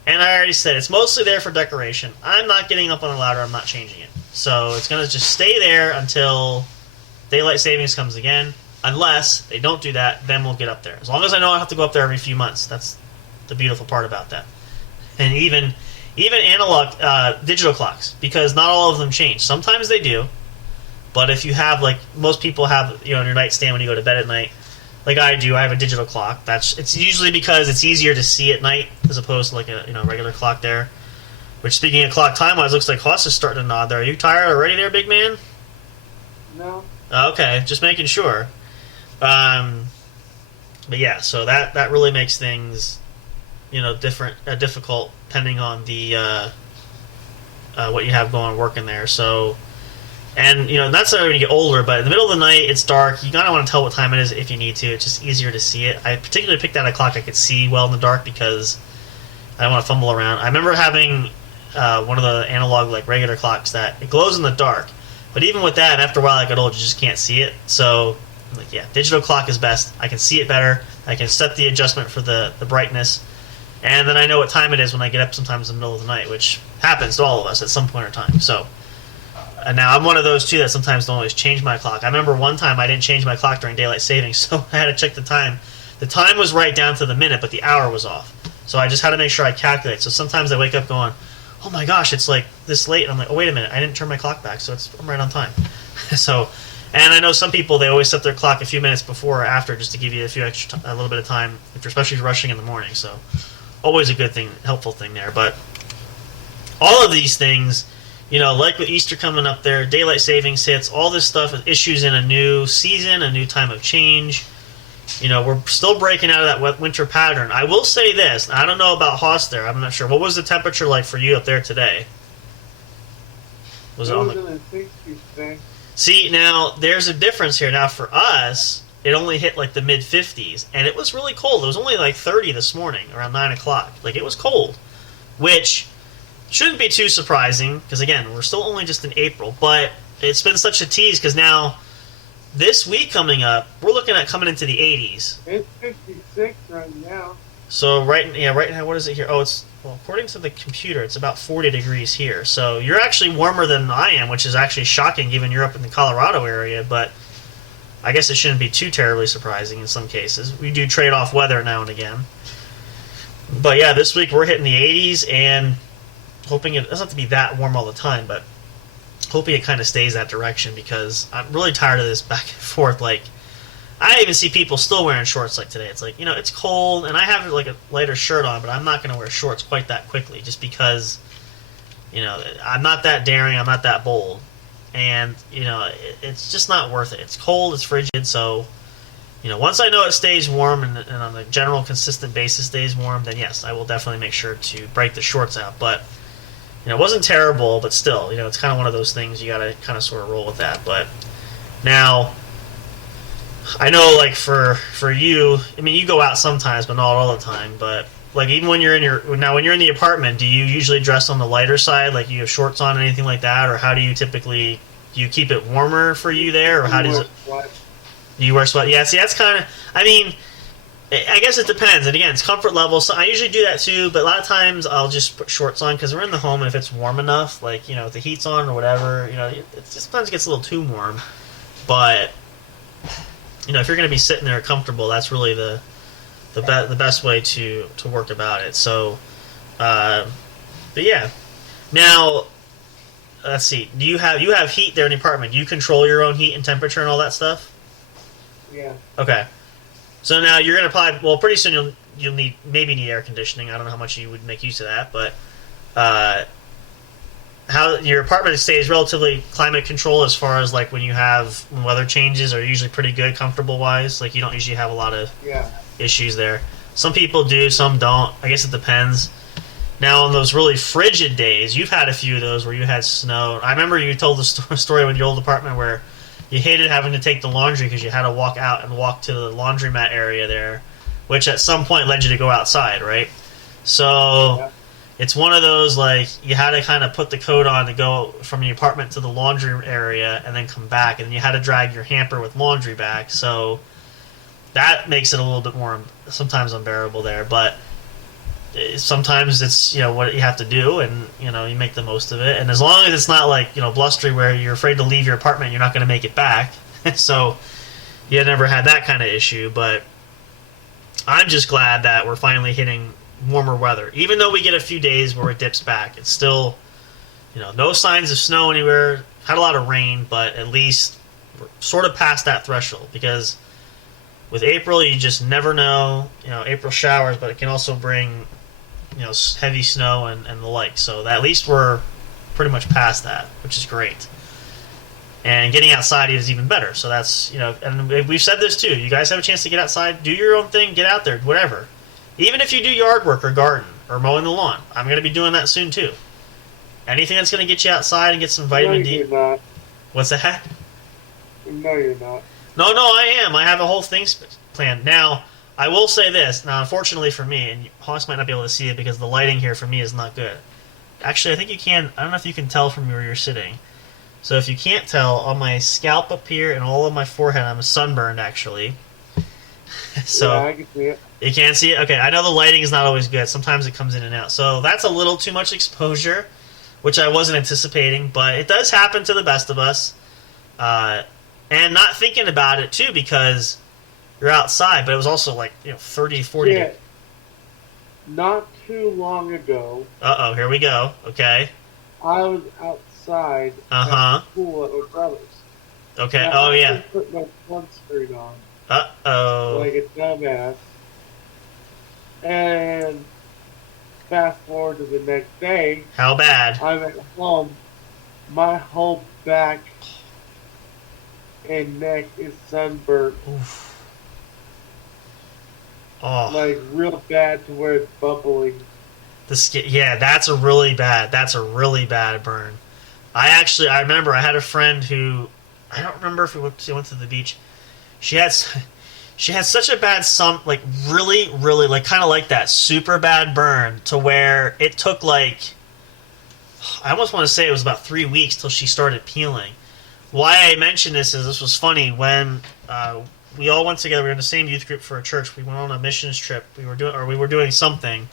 and I already said it's mostly there for decoration. I'm not getting up on the ladder. I'm not changing it. So it's going to just stay there until daylight savings comes again. Unless they don't do that, then we'll get up there. As long as I know I have to go up there every few months. That's the beautiful part about that. And even analog digital clocks, because not all of them change. Sometimes they do, but if you have, like most people have, on your nightstand when you go to bed at night, like I do, I have a digital clock. It's usually because it's easier to see at night as opposed to like a regular clock there. Which, speaking of clock time-wise, looks like Hoss is starting to nod there. Are you tired already there, big man? No. Okay, just making sure. But yeah, so that really makes things, difficult depending on the what you have working there. So, and that's not when you get older, but in the middle of the night it's dark. You kind of want to tell what time it is if you need to. It's just easier to see it. I particularly picked out a clock I could see well in the dark because I don't want to fumble around. I remember having one of the analog regular clocks that it glows in the dark, but even with that, after a while I got old, you just can't see it. So digital clock is best. I can see it better. I can set the adjustment for the brightness, and then I know what time it is when I get up sometimes in the middle of the night, which happens to all of us at some point in time. So Now, I'm one of those, too, that sometimes don't always change my clock. I remember one time I didn't change my clock during daylight savings, so I had to check the time. The time was right down to the minute, but the hour was off. So I just had to make sure I calculate. So sometimes I wake up going, oh my gosh, it's like this late. And I'm like, oh, wait a minute, I didn't turn my clock back, so I'm right on time. So, and I know some people, they always set their clock a few minutes before or after just to give you a little bit of time, especially if you're rushing in the morning. So always a good thing, helpful thing there. But all of these things, like with Easter coming up there, daylight savings hits, all this stuff, issues in a new season, a new time of change. We're still breaking out of that winter pattern. I will say this. I don't know about Haas there. I'm not sure. What was the temperature like for you up there today? Was it in the 60s today? See, now, there's a difference here. Now, for us, it only hit like the mid-50s, and it was really cold. It was only like 30 this morning, around 9 o'clock. Like, it was cold, which shouldn't be too surprising, because, again, we're still only just in April, but it's been such a tease, because now, this week coming up, we're looking at coming into the 80s. It's 56 right now. So, right now, what is it here? Oh, according to the computer, it's about 40 degrees here. So, you're actually warmer than I am, which is actually shocking given you're up in the Colorado area, but I guess it shouldn't be too terribly surprising in some cases. We do trade off weather now and again. But yeah, this week we're hitting the 80s and hoping it doesn't have to be that warm all the time, but hoping it kind of stays that direction because I'm really tired of this back and forth. Like, I even see people still wearing shorts like today. It's like, it's cold, and I have like a lighter shirt on, but I'm not going to wear shorts quite that quickly just because, I'm not that daring, I'm not that bold. And, it's just not worth it. It's cold, it's frigid, so, once I know it stays warm and on a general consistent basis stays warm, then yes, I will definitely make sure to break the shorts out. But, it wasn't terrible, but still, it's kind of one of those things you got to kind of sort of roll with that. But now, I know, like, for you, I mean, you go out sometimes, but not all the time, but, like, even when you're in the apartment, do you usually dress on the lighter side, like you have shorts on, anything like that, or how do you typically, do you keep it warmer for you there, or how does it, do you wear sweat? Yeah, see, that's kind of, I mean, I guess it depends, and again, it's comfort level, so I usually do that too, but a lot of times I'll just put shorts on, because we're in the home, and if it's warm enough, like, if the heat's on or whatever, it sometimes gets a little too warm, but if you're going to be sitting there comfortable, that's really the best way to work about it. So, but yeah. Now, let's see. Do you have heat there in the apartment? Do you control your own heat and temperature and all that stuff? Yeah. Okay. So now you're going to probably, well, pretty soon you'll need air conditioning. I don't know how much you would make use of that, but how your apartment stays relatively climate controlled as far as like when weather changes are usually pretty good comfortable wise. Like you don't usually have a lot of issues there. Some people do, some don't. I guess it depends. Now on those really frigid days, you've had a few of those where you had snow. I remember you told the story with your old apartment where you hated having to take the laundry because you had to walk out and walk to the laundromat area there, which at some point led you to go outside, right? So it's one of those, like, you had to kind of put the coat on to go from your apartment to the laundry area and then come back, and then you had to drag your hamper with laundry back, so that makes it a little bit more sometimes unbearable there, but sometimes it's, what you have to do, and, you make the most of it, and as long as it's not like, blustery where you're afraid to leave your apartment, you're not going to make it back, so you never had that kind of issue, but I'm just glad that we're finally hitting warmer weather. Even though we get a few days where it dips back, it's still, no signs of snow anywhere. Had a lot of rain, but at least we're sort of past that threshold because with April, you just never know, April showers, but it can also bring, heavy snow and the like. So at least we're pretty much past that, which is great. And getting outside is even better. So that's, and we've said this too. You guys have a chance to get outside, do your own thing, get out there, whatever. Even if you do yard work or garden or mowing the lawn, I'm going to be doing that soon too. Anything that's going to get you outside and get some vitamin D. You're not. What's that? No, you're not. No, I am. I have a whole thing planned. Now, I will say this. Now, unfortunately for me, and Hawks might not be able to see it because the lighting here for me is not good. Actually, I think you can. I don't know if you can tell from where you're sitting. So if you can't tell, on my scalp up here and all of my forehead, I'm sunburned actually. So yeah, I can see it. You can't see it? Okay, I know the lighting is not always good. Sometimes it comes in and out. So that's a little too much exposure, which I wasn't anticipating, but it does happen to the best of us. And not thinking about it, too, because you're outside, but it was also like, 30, 40 Yeah. Not too long ago, Uh-oh, here we go. Okay. I was outside Uh-huh. at school at my brother's. Okay. And Oh, I yeah. put my sunscreen on Uh-oh. like a dumbass. And fast forward to the next day, How bad? I'm at home. My whole back and neck is sunburned, Oof. Oh. like real bad to where it's bubbling. The skin, yeah, that's a really bad burn. I remember I had a friend who, I don't remember if she went to the beach. She had such a bad really, really, like, kind of like that super bad burn to where it took, like, I almost want to say it was about 3 weeks till she started peeling. Why I mention this is this was funny when we all went together. We were in the same youth group for a church. We went on a missions trip. We were doing something.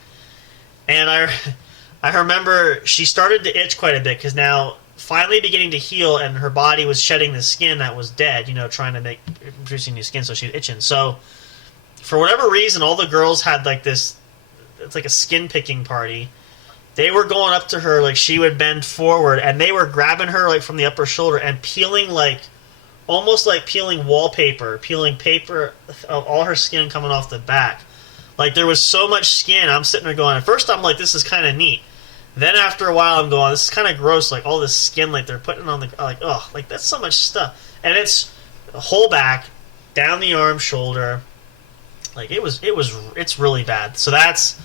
And I remember she started to itch quite a bit because now finally beginning to heal, and her body was shedding the skin that was dead, trying to producing new skin, so she was itching. So for whatever reason, all the girls had like this, it's like a skin picking party. They were going up to her, like she would bend forward, and they were grabbing her like from the upper shoulder and peeling almost like peeling wallpaper, peeling paper of all her skin coming off the back. Like, there was so much skin. I'm sitting there going, at first I'm like, this is kind of neat. Then after a while I'm going, this is kind of gross, like all this skin, like they're putting on like that's so much stuff. And it's the whole back, down the arm, shoulder. Like, it's really bad. So that's,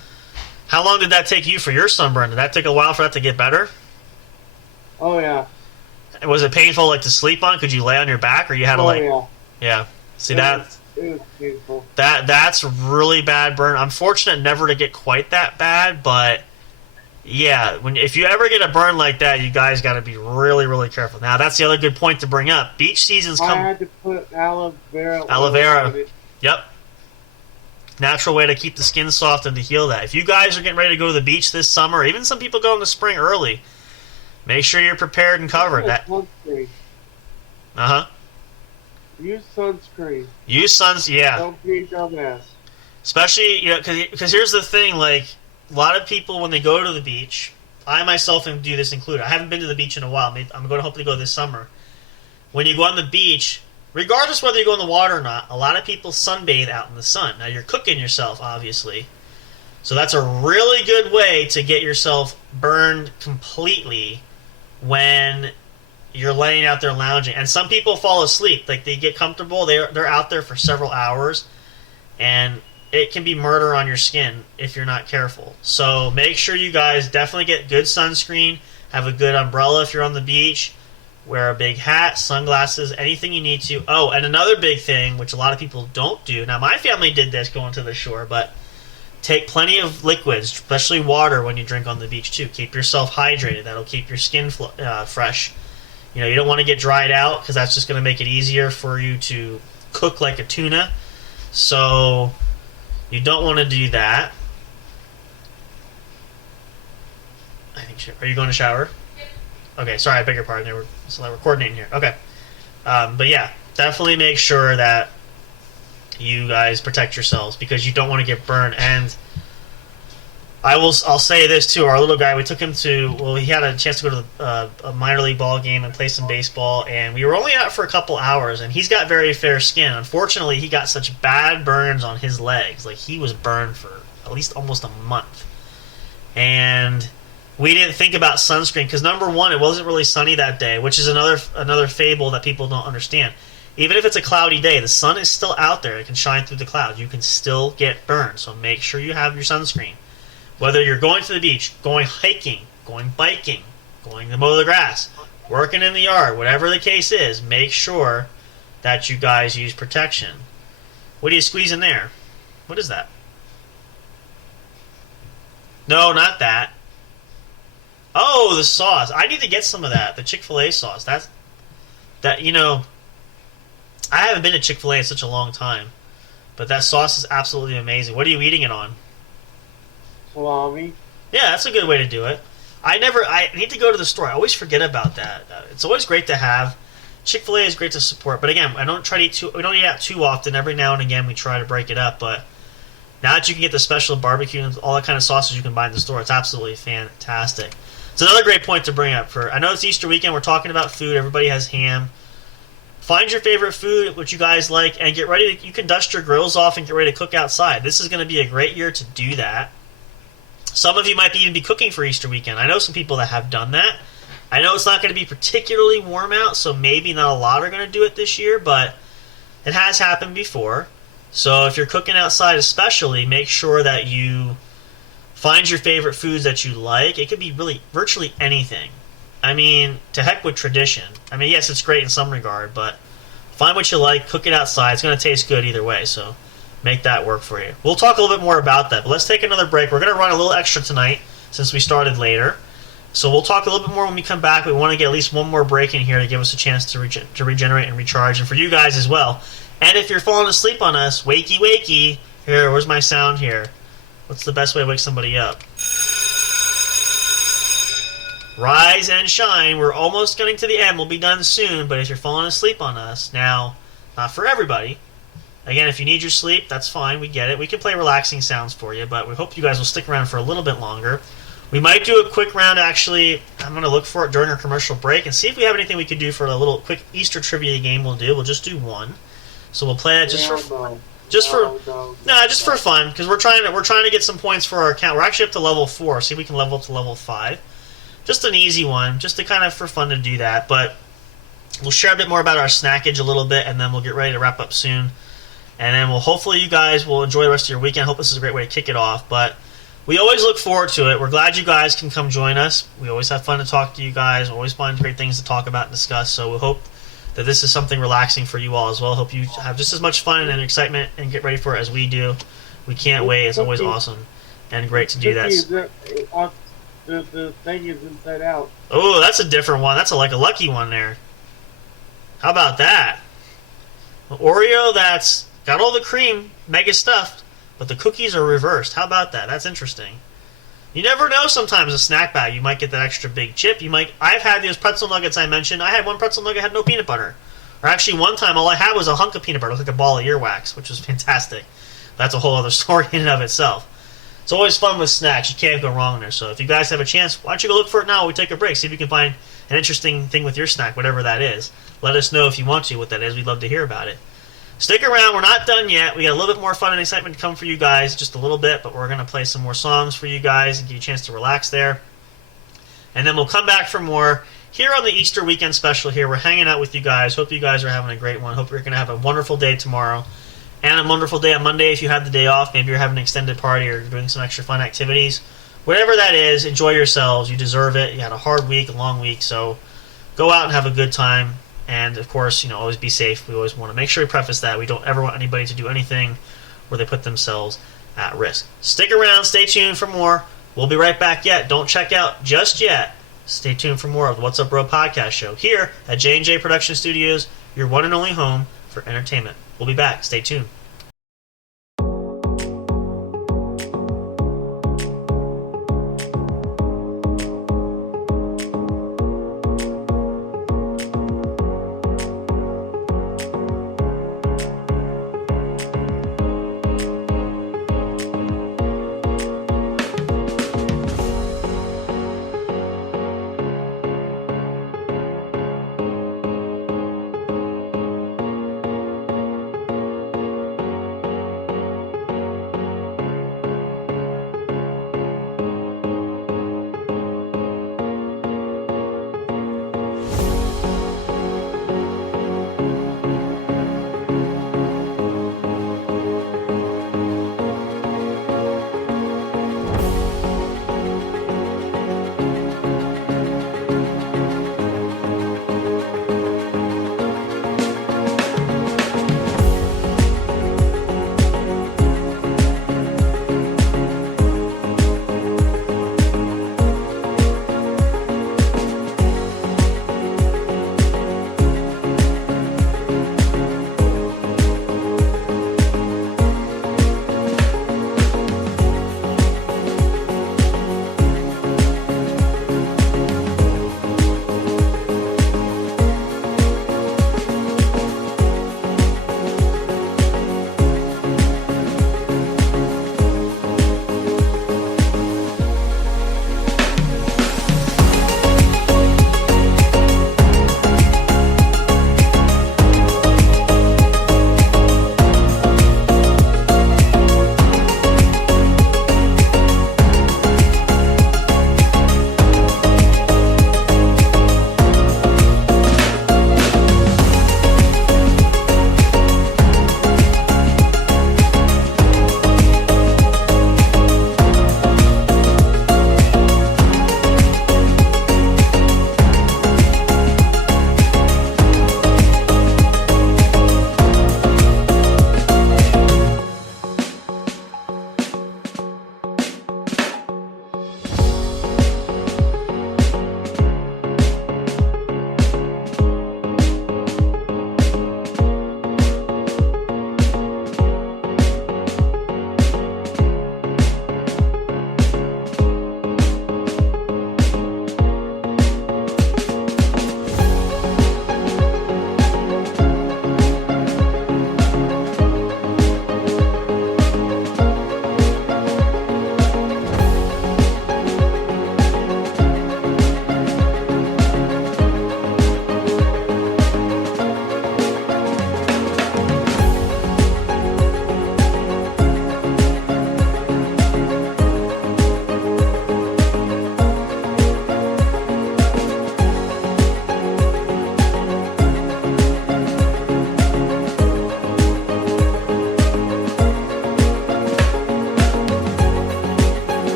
how long did that take you for your sunburn? Did that take a while for that to get better? Oh yeah. Was it painful, like, to sleep on? Could you lay on your back, or you had to, like... Yeah. Yeah. See, It was painful. that's really bad burn. I'm fortunate never to get quite that bad, but... Yeah, if you ever get a burn like that, you guys got to be really, really careful. Now, that's the other good point to bring up. Beach season's I come... had to put aloe vera. Aloe vera. On it. Yep. Natural way to keep the skin soft and to heal that. If you guys are getting ready to go to the beach this summer, or even some people go in the spring early, make sure you're prepared and covered. Sunscreen. Uh-huh. Use sunscreen. Use yeah. Don't be a dumbass. Especially, because here's the thing, like, a lot of people, when they go to the beach, I myself do this included. I haven't been to the beach in a while. I'm going to hopefully go this summer. When you go on the beach, regardless whether you go in the water or not, a lot of people sunbathe out in the sun. Now, you're cooking yourself, obviously. So that's a really good way to get yourself burned completely when you're laying out there lounging. And some people fall asleep. Like, they get comfortable. They're out there for several hours. And it can be murder on your skin if you're not careful. So make sure you guys definitely get good sunscreen. Have a good umbrella if you're on the beach. Wear a big hat, sunglasses, anything you need to. Oh, and another big thing, which a lot of people don't do. Now, my family did this going to the shore, but take plenty of liquids, especially water, when you drink on the beach, too. Keep yourself hydrated. That'll keep your skin fresh. You don't want to get dried out, because that's just going to make it easier for you to cook like a tuna. So you don't want to do that. Are you going to shower? Okay, sorry, I beg your pardon. We're coordinating here. Okay. But yeah, definitely make sure that you guys protect yourselves, because you don't want to get burned. And I'll say this too. Our little guy, we took him he had a chance to go to a minor league ball game and play some baseball, and we were only out for a couple hours, and he's got very fair skin. Unfortunately, he got such bad burns on his legs. Like, he was burned for at least almost a month. And we didn't think about sunscreen because, number one, it wasn't really sunny that day, which is another fable that people don't understand. Even if it's a cloudy day, the sun is still out there. It can shine through the clouds. You can still get burned, so make sure you have your sunscreen. Whether you're going to the beach, going hiking, going biking, going to mow the grass, working in the yard, whatever the case is, make sure that you guys use protection. What do you squeeze in there? What is that? No, not that. Oh, the sauce. I need to get some of that. The Chick-fil-A sauce. I haven't been to Chick-fil-A in such a long time. But that sauce is absolutely amazing. What are you eating it on? Salami. Yeah, that's a good way to do it. I need to go to the store. I always forget about that. It's always great to have. Chick-fil-A is great to support, but again, we don't eat out too often. Every now and again, we try to break it up. But now that you can get the special barbecue and all that kind of sauces you can buy in the store, it's absolutely fantastic. It's another great point to bring up. I know it's Easter weekend. We're talking about food. Everybody has ham. Find your favorite food, what you guys like, and get ready. You can dust your grills off and get ready to cook outside. This is going to be a great year to do that. Some of you might even be cooking for Easter weekend. I know some people that have done that. I know it's not going to be particularly warm out, so maybe not a lot are going to do it this year, but it has happened before. So if you're cooking outside especially, make sure that you find your favorite foods that you like. It could be really virtually anything. I mean, to heck with tradition. I mean, yes, it's great in some regard, but find what you like, cook it outside. It's going to taste good either way, so make that work for you. We'll talk a little bit more about that, but let's take another break. We're going to run a little extra tonight since we started later. So we'll talk a little bit more when we come back. We want to get at least one more break in here to give us a chance to regenerate and recharge, and for you guys as well. And if you're falling asleep on us, wakey, wakey. Here, where's my sound here? What's the best way to wake somebody up? Rise and shine. We're almost getting to the end. We'll be done soon, but if you're falling asleep on us, now, not for everybody. Again, if you need your sleep, that's fine. We get it. We can play relaxing sounds for you, but we hope you guys will stick around for a little bit longer. We might do a quick round, actually. I'm going to look for it during our commercial break and see if we have anything we could do for a little quick Easter trivia game we'll do. We'll just do one. So we'll play that just for fun, because we're trying to get some points for our account. We're actually up to level 4. See if we can level up to level 5. Just an easy one, just to kind of for fun to do that. But we'll share a bit more about our snackage a little bit, and then we'll get ready to wrap up soon. And then hopefully you guys will enjoy the rest of your weekend. I hope this is a great way to kick it off. But we always look forward to it. We're glad you guys can come join us. We always have fun to talk to you guys. Always find great things to talk about and discuss. So we hope that this is something relaxing for you all as well. Hope you have just as much fun and excitement and get ready for it as we do. We can't wait. It's always awesome and great to do that. The thing is inside out. Oh, that's a different one. That's like a lucky one there. How about that? An Oreo that's got all the cream, mega stuffed, but the cookies are reversed. How about that? That's interesting. You never know sometimes a snack bag. You might get that extra big chip. I've had those pretzel nuggets I mentioned. I had one pretzel nugget had no peanut butter. Or actually one time all I had was a hunk of peanut butter, like a ball of earwax, which was fantastic. That's a whole other story in and of itself. It's always fun with snacks. You can't go wrong there. So if you guys have a chance, why don't you go look for it now while we take a break. See if you can find an interesting thing with your snack, whatever that is. Let us know if you want to what that is. We'd love to hear about it. Stick around. We're not done yet. We got a little bit more fun and excitement to come for you guys, just a little bit, but we're going to play some more songs for you guys and give you a chance to relax there. And then we'll come back for more here on the Easter weekend special here. We're hanging out with you guys. Hope you guys are having a great one. Hope you're going to have a wonderful day tomorrow and a wonderful day on Monday if you have the day off. Maybe you're having an extended party or doing some extra fun activities. Whatever that is, enjoy yourselves. You deserve it. You had a hard week, a long week, so go out and have a good time. And, of course, always be safe. We always want to make sure we preface that. We don't ever want anybody to do anything where they put themselves at risk. Stick around. Stay tuned for more. We'll be right back yet. Don't check out just yet. Stay tuned for more of the What's Up Bro podcast show here at J&J Production Studios, your one and only home for entertainment. We'll be back. Stay tuned.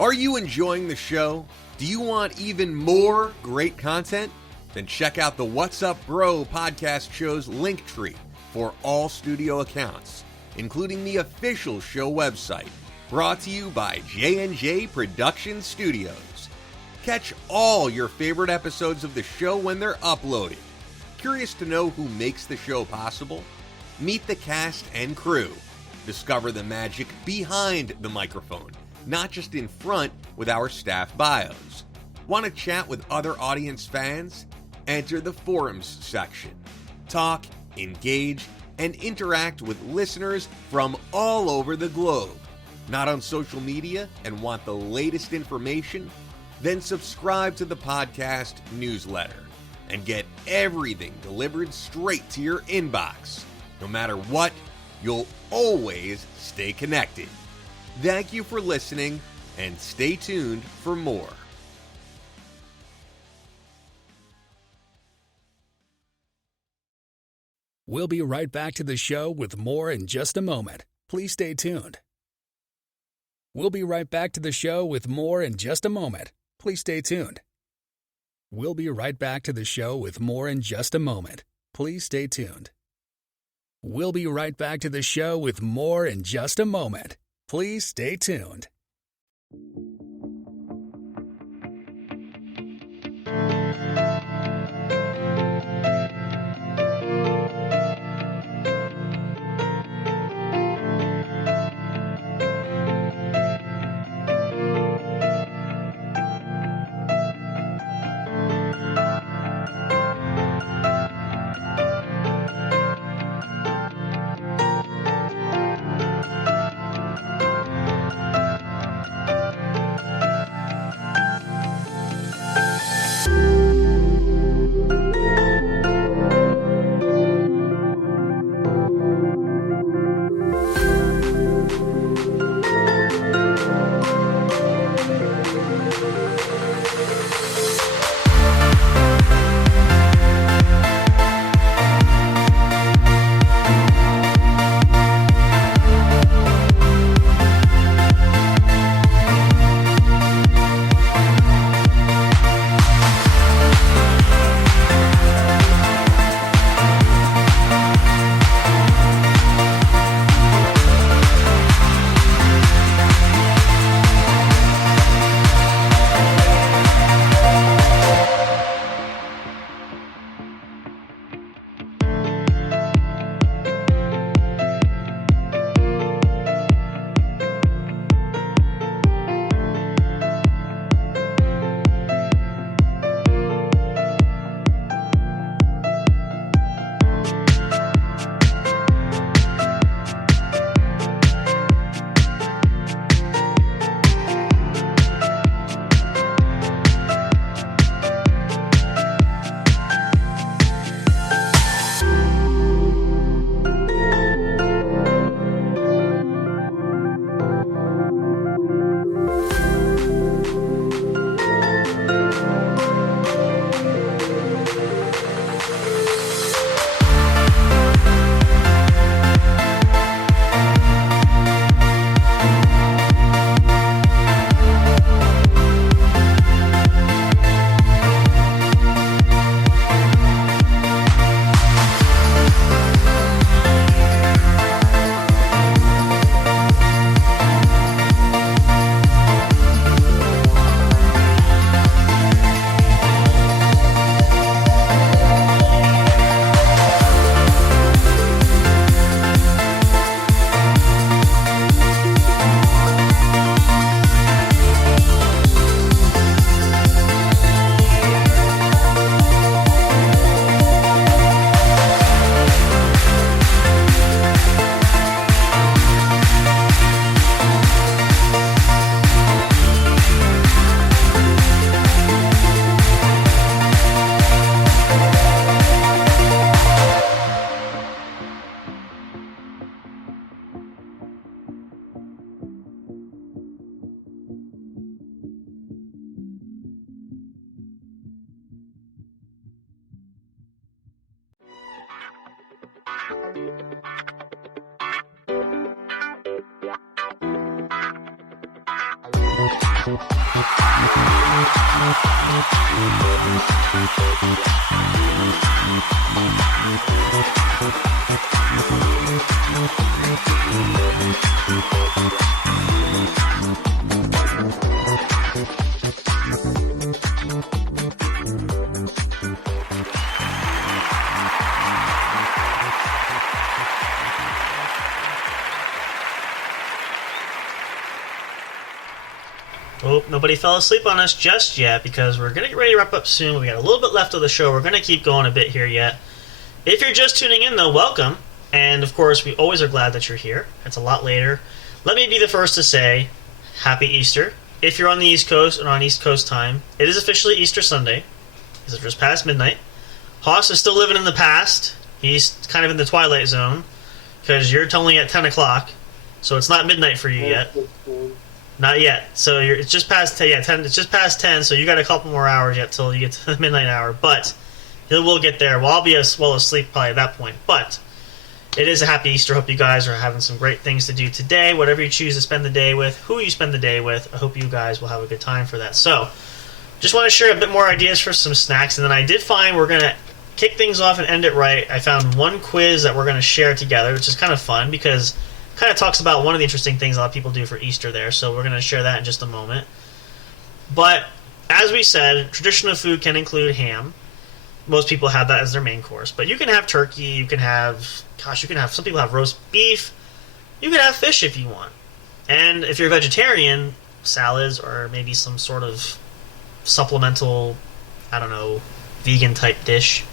Are you enjoying the show? Do you want even more great content? Then check out the What's Up Bro podcast show's link tree for all studio accounts, including the official show website, brought to you by J&J Production Studios. Catch all your favorite episodes of the show when they're uploaded. Curious to know who makes the show possible? Meet the cast and crew. Discover the magic behind the microphone, not just in front with our staff bios. Want to chat with other audience fans? Enter the forums section. Talk, engage, and interact with listeners from all over the globe. Not on social media and want the latest information? Then subscribe to the podcast newsletter and get everything delivered straight to your inbox. No matter what, you'll always stay connected. Thank you for listening, and stay tuned for more. We'll be right back to the show with more in just a moment. Please stay tuned. We'll be right back to the show with more in just a moment. Please stay tuned. We'll be right back to the show with more in just a moment. Please stay tuned. We'll be right back to the show with more in just a moment. Please stay tuned. Oh, nobody fell asleep on us just yet because we're going to get ready to wrap up soon. We got a little bit left of the show. We're going to keep going a bit here yet. If you're just tuning in, though, welcome. And, of course, we always are glad that you're here. It's a lot later. Let me be the first to say Happy Easter. If you're on the East Coast and on East Coast time, it is officially Easter Sunday because it's just past midnight. Haas is still living in the past. He's kind of in the twilight zone because you're only at 10 o'clock, so it's not midnight for you yet. Not yet. So it's just past 10. Yeah, 10. It's just past 10. So you got a couple more hours yet till you get to the midnight hour. But we'll get there. Well, I'll be as well asleep probably at that point. But it is a happy Easter. Hope you guys are having some great things to do today. Whatever you choose to spend the day with, who you spend the day with, I hope you guys will have a good time for that. So, just want to share a bit more ideas for some snacks. And then I did find we're going to kick things off and end it right. I found one quiz that we're going to share together, which is kind of fun because kind of talks about one of the interesting things a lot of people do for Easter there, so we're going to share that in just a moment. But, as we said, traditional food can include ham. Most people have that as their main course. But you can have turkey, you can have, some people have roast beef, you can have fish if you want. And if you're a vegetarian, salads or maybe some sort of supplemental, vegan type dish.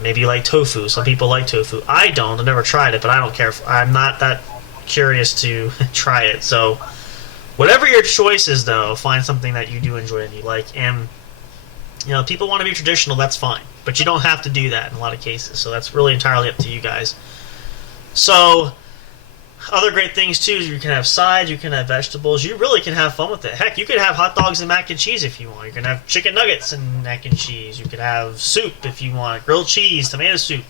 Maybe you like tofu. Some people like tofu. I don't. I've never tried it, but I don't care. I'm not that curious to try it. So, whatever your choice is, though, find something that you do enjoy and you like. And, people want to be traditional, that's fine. But you don't have to do that in a lot of cases. So, that's really entirely up to you guys. So, other great things, too, is you can have sides, you can have vegetables. You really can have fun with it. Heck, you could have hot dogs and mac and cheese if you want. You can have chicken nuggets and mac and cheese. You could have soup if you want. Grilled cheese, tomato soup.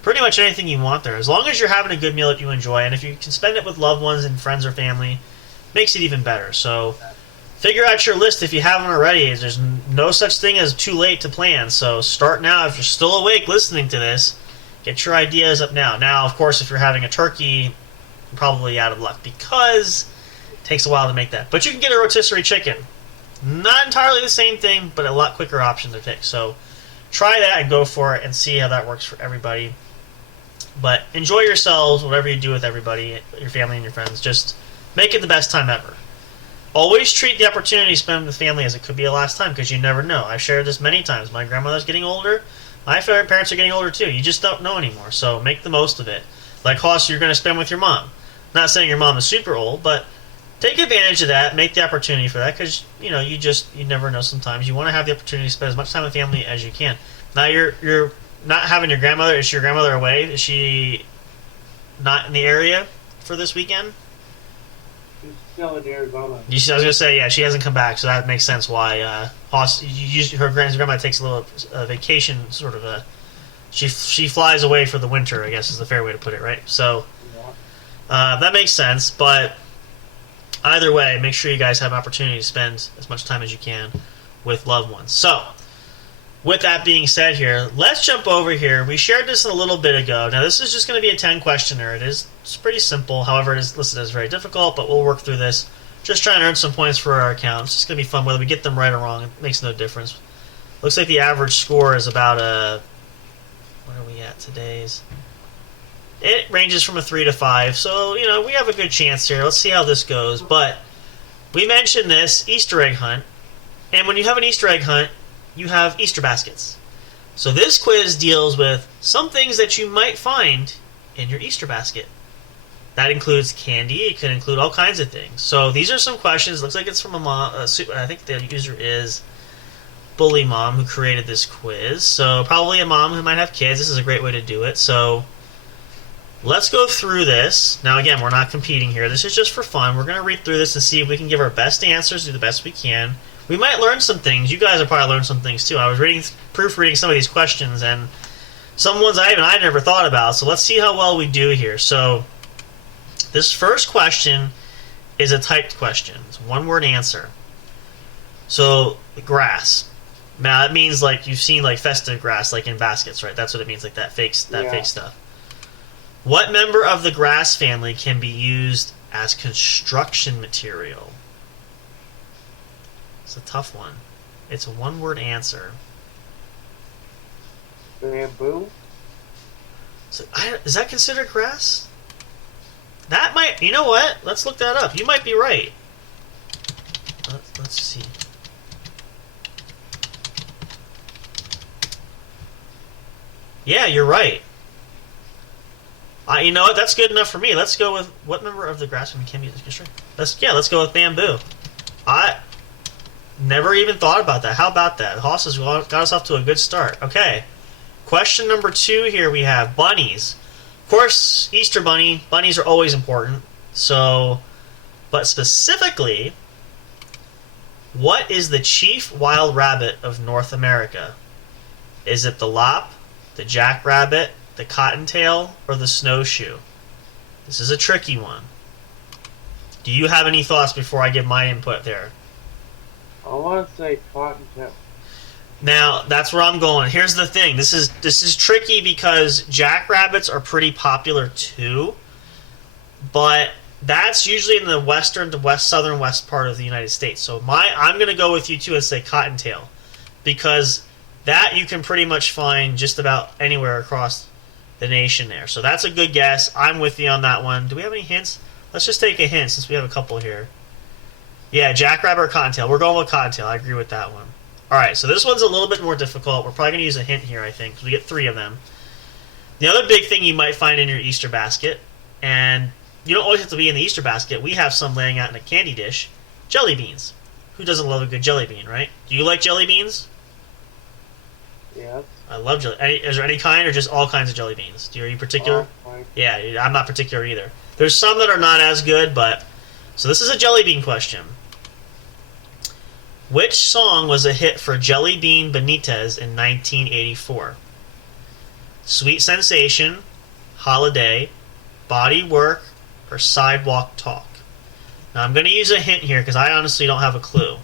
Pretty much anything you want there. As long as you're having a good meal that you enjoy, and if you can spend it with loved ones and friends or family, makes it even better. So, figure out your list if you haven't already. There's no such thing as too late to plan. So, start now. If you're still awake listening to this, get your ideas up now. Now, of course, if you're having a turkey, probably out of luck because it takes a while to make that. But you can get a rotisserie chicken. Not entirely the same thing, but a lot quicker option to pick. So try that and go for it and see how that works for everybody. But enjoy yourselves, whatever you do with everybody, your family and your friends. Just make it the best time ever. Always treat the opportunity to spend with family as it could be a last time because you never know. I've shared this many times. My grandmother's getting older. My parents are getting older too. You just don't know anymore. So make the most of it. Like Hoss, you're going to spend with your mom. Not saying your mom is super old, but take advantage of that. Make the opportunity for that because, you never know sometimes. You want to have the opportunity to spend as much time with family as you can. Now, you're not having your grandmother. Is your grandmother away? Is she not in the area for this weekend? She's still in Arizona. I was going to say, yeah, she hasn't come back, so that makes sense why Hoss, her grandma takes a little vacation, sort of a... She flies away for the winter, I guess is the fair way to put it, right? So, that makes sense, but either way, make sure you guys have an opportunity to spend as much time as you can with loved ones. So, with that being said here, let's jump over here. We shared this a little bit ago. Now, this is just going to be a 10-questioner. It's pretty simple. However, it is listed as very difficult, but we'll work through this. Just trying to earn some points for our account. It's just going to be fun. Whether we get them right or wrong, it makes no difference. Looks like the average score is about a... Where are we at today's? It ranges from a 3 to 5, so, we have a good chance here. Let's see how this goes. But we mentioned this Easter egg hunt, and when you have an Easter egg hunt, you have Easter baskets. So this quiz deals with some things that you might find in your Easter basket. That includes candy. It can include all kinds of things. So these are some questions. Looks like it's from a mom. I think the user is Bully Mom, who created this quiz. So probably a mom who might have kids. This is a great way to do it. So let's go through this. Now again, we're not competing here. This is just for fun. We're going to read through this and see if we can give our best answers, do the best we can. We might learn some things. You guys will probably learn some things too. I was proofreading some of these questions, and some ones I never thought about. So let's see how well we do here. So this first question is a typed question. It's one word answer. So, grass. Now, that means like you've seen like festive grass, like in baskets, right? That's what it means, like that fake stuff. What member of the grass family can be used as construction material? It's a tough one. It's a one-word answer. Bamboo? So, is that considered grass? That might... You know what? Let's look that up. You might be right. Let's see. Yeah, you're right. You know what? That's good enough for me. Let's go with... What member of the grass family can be used as construction? Let's go with bamboo. I never even thought about that. How about that? Hoss has got us off to a good start. Okay. Question number 2 here we have bunnies. Of course, Easter bunny. Bunnies are always important. So, but specifically, what is the chief wild rabbit of North America? Is it the lop, the jackrabbit, the cottontail, or the snowshoe? This is a tricky one. Do you have any thoughts before I give my input there? I want to say cottontail. Now, that's where I'm going. Here's the thing. This is tricky because jackrabbits are pretty popular too, but that's usually in the western to southern west part of the United States. So I'm going to go with you too and say cottontail, because that you can pretty much find just about anywhere across the nation there. So that's a good guess. I'm with you on that one. Do we have any hints? Let's just take a hint since we have a couple here. Yeah, jackrabbit or cottontail. We're going with cottontail. I agree with that one. Alright, so this one's a little bit more difficult. We're probably going to use a hint here, I think, because we get 3 of them. The other big thing you might find in your Easter basket, and you don't always have to be in the Easter basket, we have some laying out in a candy dish, jelly beans. Who doesn't love a good jelly bean, right? Do you like jelly beans? Yes. I love jelly. Is there any kind or just all kinds of jelly beans? Are you particular? Yeah, I'm not particular either. There's some that are not as good, but... So this is a jelly bean question. Which song was a hit for Jelly Bean Benitez in 1984? Sweet Sensation, Holiday, Body Work, or Sidewalk Talk? Now I'm going to use a hint here because I honestly don't have a clue.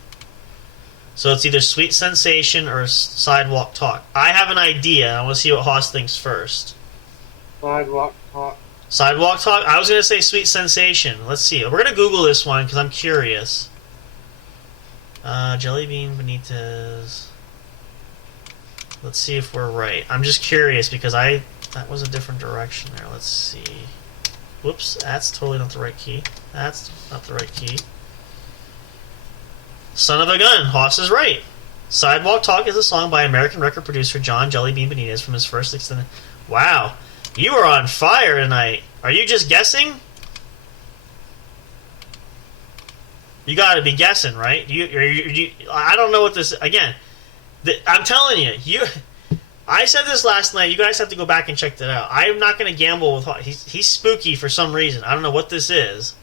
So it's either Sweet Sensation or Sidewalk Talk. I have an idea. I want to see what Hoss thinks first. Sidewalk Talk. Sidewalk Talk? I was going to say Sweet Sensation. Let's see. We're going to Google this one because I'm curious. Jelly Bean Benitez. Let's see if we're right. I'm just curious because that was a different direction there. Let's see. Whoops, that's totally not the right key. That's not the right key. Son of a gun, Hoss is right. Sidewalk Talk is a song by American record producer John Jelly Bean Benitez from his first extended... Wow, you are on fire tonight. Are you just guessing? You got to be guessing, right? I don't know what this... Again, I'm telling you, I said this last night. You guys have to go back and check that out. I'm not going to gamble with... He's spooky for some reason. I don't know what this is.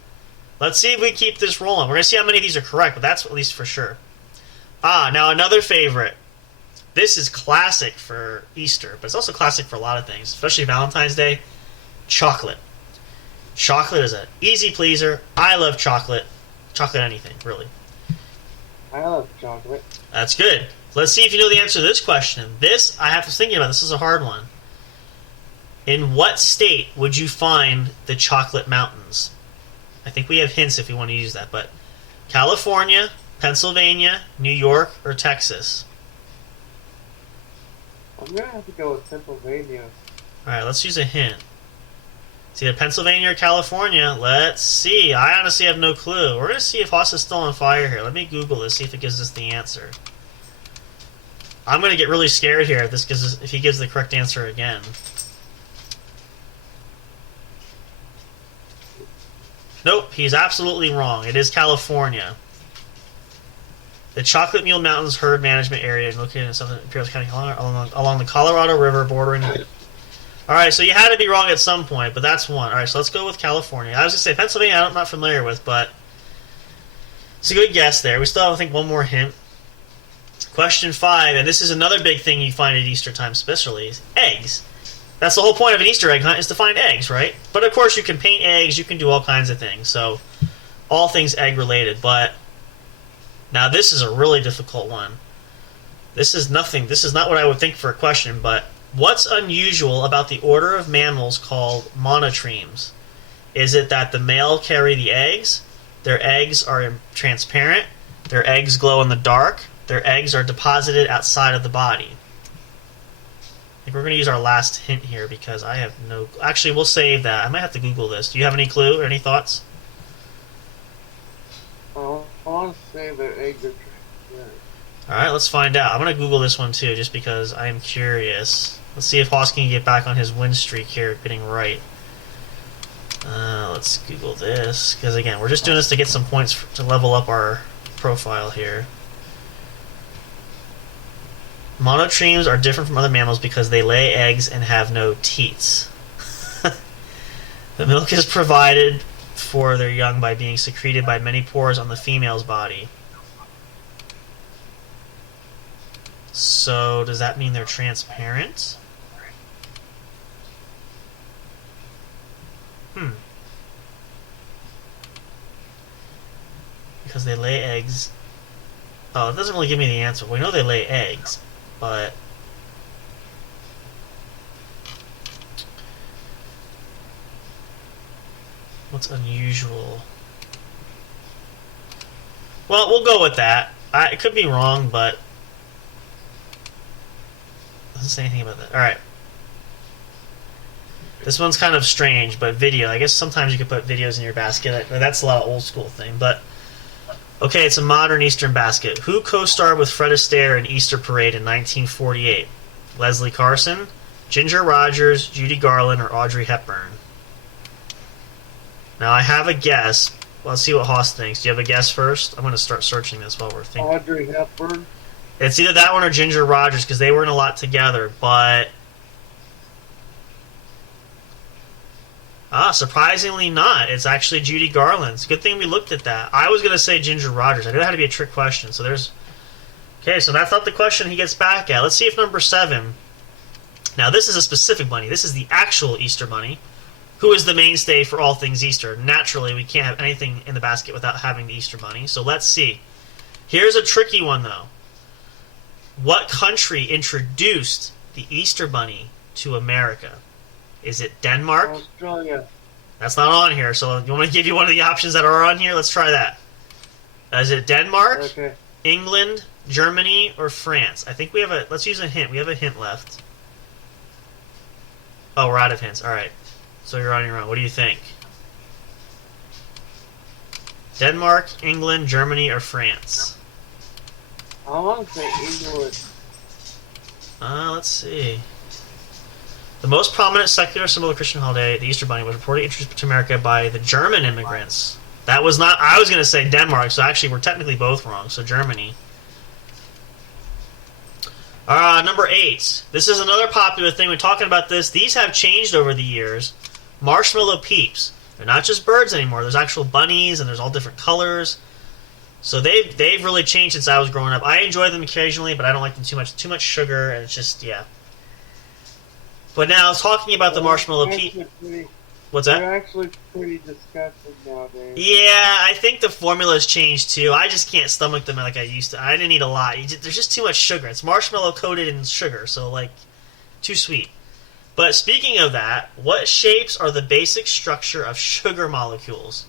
Let's see if we keep this rolling. We're going to see how many of these are correct, but that's at least for sure. Now another favorite. This is classic for Easter, but it's also classic for a lot of things, especially Valentine's Day. Chocolate. Chocolate is an easy pleaser. I love chocolate. Chocolate anything, really. I love chocolate. That's good. Let's see if you know the answer to this question. This, I have to think about. This is a hard one. In what state would you find the Chocolate Mountains? I think we have hints if we want to use that, but California, Pennsylvania, New York, or Texas? I'm going to have to go with Pennsylvania. Alright, let's use a hint. It's either Pennsylvania or California. Let's see. I honestly have no clue. We're going to see if Hoss is still on fire here. Let me Google this, see if it gives us the answer. I'm going to get really scared here if he gives the correct answer again. Nope, he's absolutely wrong. It is California. The Chocolate Mule Mountains Herd Management Area located in southern Imperial County, along the Colorado River bordering... Alright, so you had to be wrong at some point, but that's one. Alright, so let's go with California. I was going to say Pennsylvania, I'm not familiar with, but it's a good guess there. We still have, I think, one more hint. Question 5, and this is another big thing you find at Easter time especially, is eggs. That's the whole point of an Easter egg hunt, is to find eggs, right? But of course you can paint eggs, you can do all kinds of things. So all things egg related. But now this is a really difficult one. This is nothing. This is not what I would think for a question, but what's unusual about the order of mammals called monotremes? Is it that the male carry the eggs? Their eggs are transparent. Their eggs glow in the dark. Their eggs are deposited outside of the body. I think we're going to use our last hint here because I have no... Actually, we'll save that. I might have to Google this. Do you have any clue or any thoughts? I want to say that eggs are transparent. Alright, let's find out. I'm going to Google this one too just because I am curious. Let's see if Hoss can get back on his win streak here, getting right. Let's Google this because, again, we're just doing this to get some points to level up our profile here. Monotremes are different from other mammals because they lay eggs and have no teats. The milk is provided for their young by being secreted by many pores on the female's body. So, does that mean they're transparent? Because they lay eggs. Oh, it doesn't really give me the answer. We know they lay eggs, but... What's unusual? Well, we'll go with that. It could be wrong, but... It doesn't say anything about that. Alright. This one's kind of strange, but video. I guess sometimes you can put videos in your basket. That's a lot of old school thing, but... Okay, it's a modern Eastern basket. Who co-starred with Fred Astaire in Easter Parade in 1948? Leslie Carson, Ginger Rogers, Judy Garland, or Audrey Hepburn? Now, I have a guess. Let's see what Hoss thinks. Do you have a guess first? I'm going to start searching this while we're thinking. Audrey Hepburn? It's either that one or Ginger Rogers, because they were in a lot together, but... surprisingly not. It's actually Judy Garland. It's a good thing we looked at that. I was going to say Ginger Rogers. I knew it had to be a trick question, so there's... Okay, so that's not the question he gets back at. Let's see if number 7... Now, this is a specific bunny. This is the actual Easter bunny, who is the mainstay for all things Easter. Naturally, we can't have anything in the basket without having the Easter bunny, so let's see. Here's a tricky one, though. What country introduced the Easter bunny to America? Is it Denmark? Australia. That's not on here, so you want me to give you one of the options that are on here? Let's try that. Is it Denmark, Okay. England, Germany, or France? I think we have a... Let's use a hint. We have a hint left. Oh, we're out of hints. Alright. So you're on your own. What do you think? Denmark, England, Germany, or France? I want to say England. Let's see. The most prominent secular symbol of Christian holiday, the Easter Bunny, was reportedly introduced to America by the German immigrants. That was not... I was going to say Denmark, so actually we're technically both wrong. So Germany. Number 8. This is another popular thing. We're talking about this. These have changed over the years. Marshmallow Peeps. They're not just birds anymore. There's actual bunnies, and there's all different colors. So they've really changed since I was growing up. I enjoy them occasionally, but I don't like them too much. Too much sugar, and it's just, yeah. But now, talking about the Marshmallow Peep... What's that? They're actually pretty disgusting nowadays. Yeah, I think the formula's changed too. I just can't stomach them like I used to. I didn't eat a lot. There's just too much sugar. It's marshmallow coated in sugar, so like, too sweet. But speaking of that, what shapes are the basic structure of sugar molecules?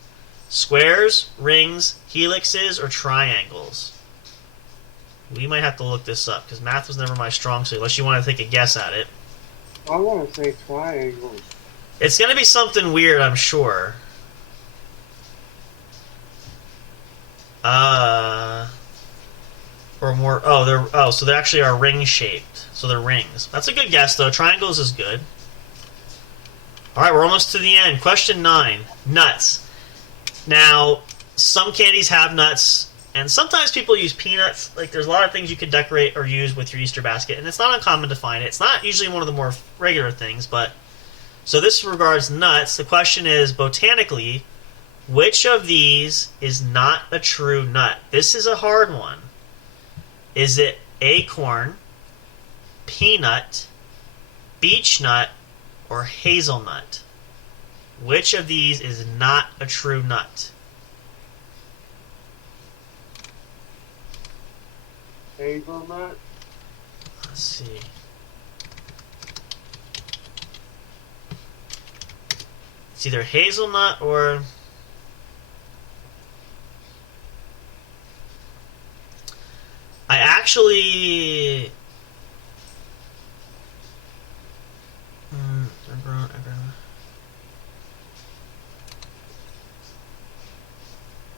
Squares, rings, helixes, or triangles? We might have to look this up, because math was never my strong suit, unless you want to take a guess at it. I want to say triangles. It's going to be something weird, I'm sure. Or more... so they actually are ring-shaped. So they're rings. That's a good guess, though. Triangles is good. Alright, we're almost to the end. Question 9. Nuts. Now, some candies have nuts, and sometimes people use peanuts. Like, there's a lot of things you can decorate or use with your Easter basket, and it's not uncommon to find it. It's not usually one of the more regular things, but... So this regards nuts. The question is, botanically, which of these is not a true nut? This is a hard one. Is it acorn, peanut, beech nut, or hazelnut? Which of these is not a true nut? Hazelnut. Let's see. It's either hazelnut or... I actually...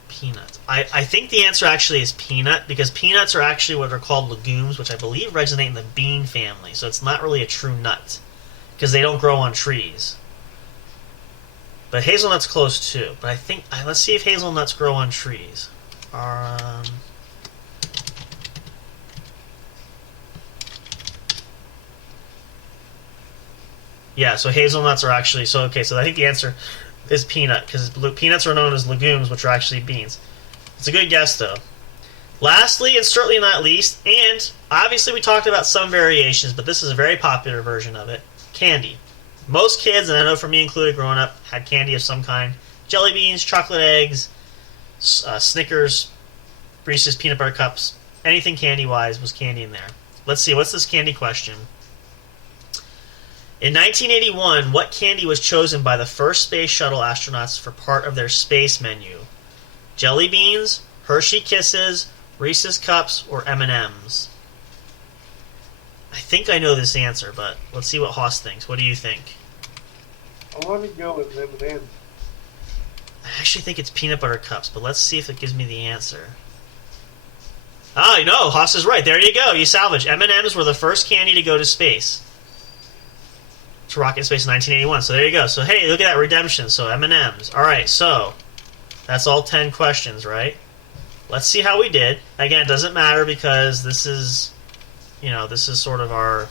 Peanuts. I think the answer actually is peanut, because peanuts are actually what are called legumes, which I believe resonate in the bean family. So it's not really a true nut, because they don't grow on trees. But hazelnut's close too. But I think... let's see if hazelnuts grow on trees. Yeah, so hazelnuts are actually... So, okay, so I think the answer is peanut, because peanuts are known as legumes, which are actually beans. It's a good guess, though. Lastly, and certainly not least, and obviously we talked about some variations, but this is a very popular version of it, candy. Most kids, and I know for me included growing up, had candy of some kind. Jelly beans, chocolate eggs, Snickers, Reese's peanut butter cups, anything candy-wise was candy in there. Let's see, what's this candy question? In 1981, what candy was chosen by the first space shuttle astronauts for part of their space menu? Jelly beans, Hershey Kisses, Reese's Cups, or M&M's? I think I know this answer, but let's see what Haas thinks. What do you think? I want to go with M&M's. I actually think it's peanut butter cups, but let's see if it gives me the answer. Oh, no, Haas is right. There you go. You salvaged. M&M's were the first candy to go to space. To rocket in space in 1981. So there you go. So, hey, look at that redemption. So, M&M's. All right, so that's all 10 questions, right? Let's see how we did. Again, it doesn't matter because this is, this is sort of our,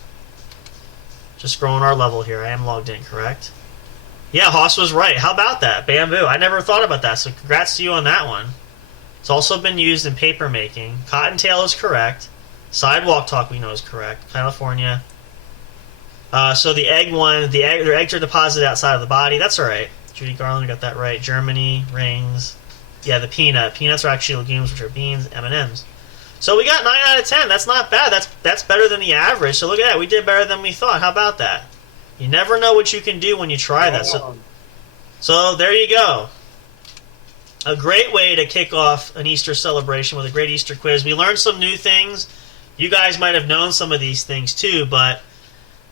just growing our level here. I am logged in, correct? Yeah, Haas was right. How about that? Bamboo. I never thought about that, so congrats to you on that one. It's also been used in paper making. Cottontail is correct. Sidewalk talk we know is correct. California. So the egg one, their eggs are deposited outside of the body. That's all right. Judy Garland got that right. Germany, rings. Yeah, the peanut. Peanuts are actually legumes, which are beans, M&Ms. So we got 9 out of 10. That's not bad. That's better than the average. So look at that. We did better than we thought. How about that? You never know what you can do when you try that. So there you go. A great way to kick off an Easter celebration with a great Easter quiz. We learned some new things. You guys might have known some of these things too, but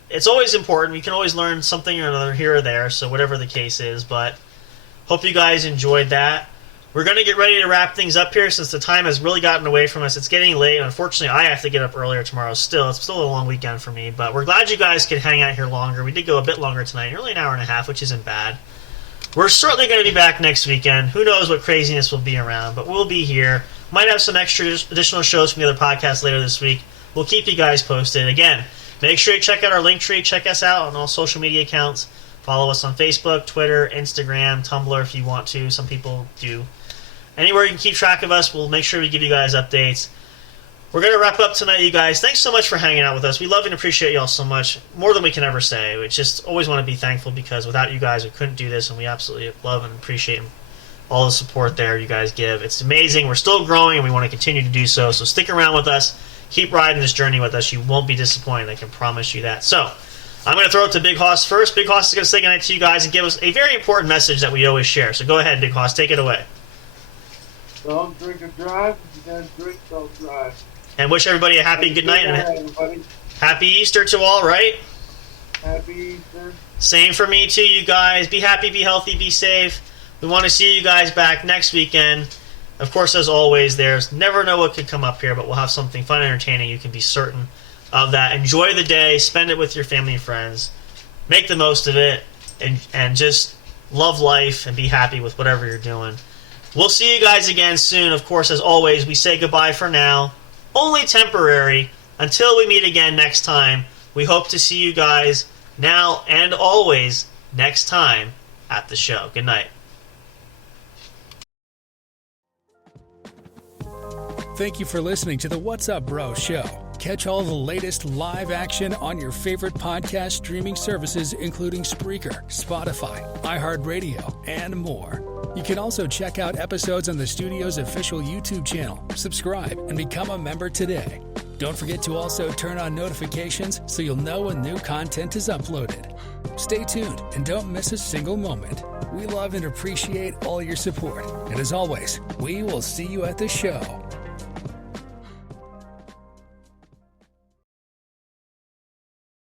it's always important. We can always learn something or another here or there, so whatever the case is. But hope you guys enjoyed that. We're going to get ready to wrap things up here since the time has really gotten away from us. It's getting late. Unfortunately, I have to get up earlier tomorrow still. It's still a long weekend for me, but we're glad you guys could hang out here longer. We did go a bit longer tonight, nearly an hour and a half, which isn't bad. We're certainly going to be back next weekend. Who knows what craziness will be around, but we'll be here. Might have some extra additional shows from the other podcasts later this week. We'll keep you guys posted. Again, make sure you check out our Linktree. Check us out on all social media accounts. Follow us on Facebook, Twitter, Instagram, Tumblr if you want to. Some people do. Anywhere you can keep track of us, we'll make sure we give you guys updates. We're going to wrap up tonight, you guys. Thanks so much for hanging out with us. We love and appreciate you all so much, more than we can ever say. We just always want to be thankful because without you guys, we couldn't do this, and we absolutely love and appreciate all the support there you guys give. It's amazing. We're still growing, and we want to continue to do so. So stick around with us. Keep riding this journey with us. You won't be disappointed. I can promise you that. So I'm going to throw it to Big Hoss first. Big Hoss is going to say goodnight to you guys and give us a very important message that we always share. So go ahead, Big Hoss. Take it away. Don't drink and drive. If you guys drink, don't drive. And wish everybody a happy good night and happy Easter to all, right? Happy Easter. Same for me too, you guys. Be happy, be healthy, be safe. We want to see you guys back next weekend. Of course, as always, there's never know what could come up here, but we'll have something fun and entertaining. You can be certain of that. Enjoy the day. Spend it with your family and friends. Make the most of it. And just love life and be happy with whatever you're doing. We'll see you guys again soon. Of course, as always, we say goodbye for now. Only temporary. Until we meet again next time, we hope to see you guys now and always next time at the show. Good night. Thank you for listening to the What's Up Bro show. Catch all the latest live action on your favorite podcast streaming services, including Spreaker, Spotify, iHeartRadio, and more. You can also check out episodes on the studio's official YouTube channel. Subscribe and become a member today. Don't forget to also turn on notifications so you'll know when new content is uploaded. Stay tuned and don't miss a single moment. We love and appreciate all your support. And as always, we will see you at the show.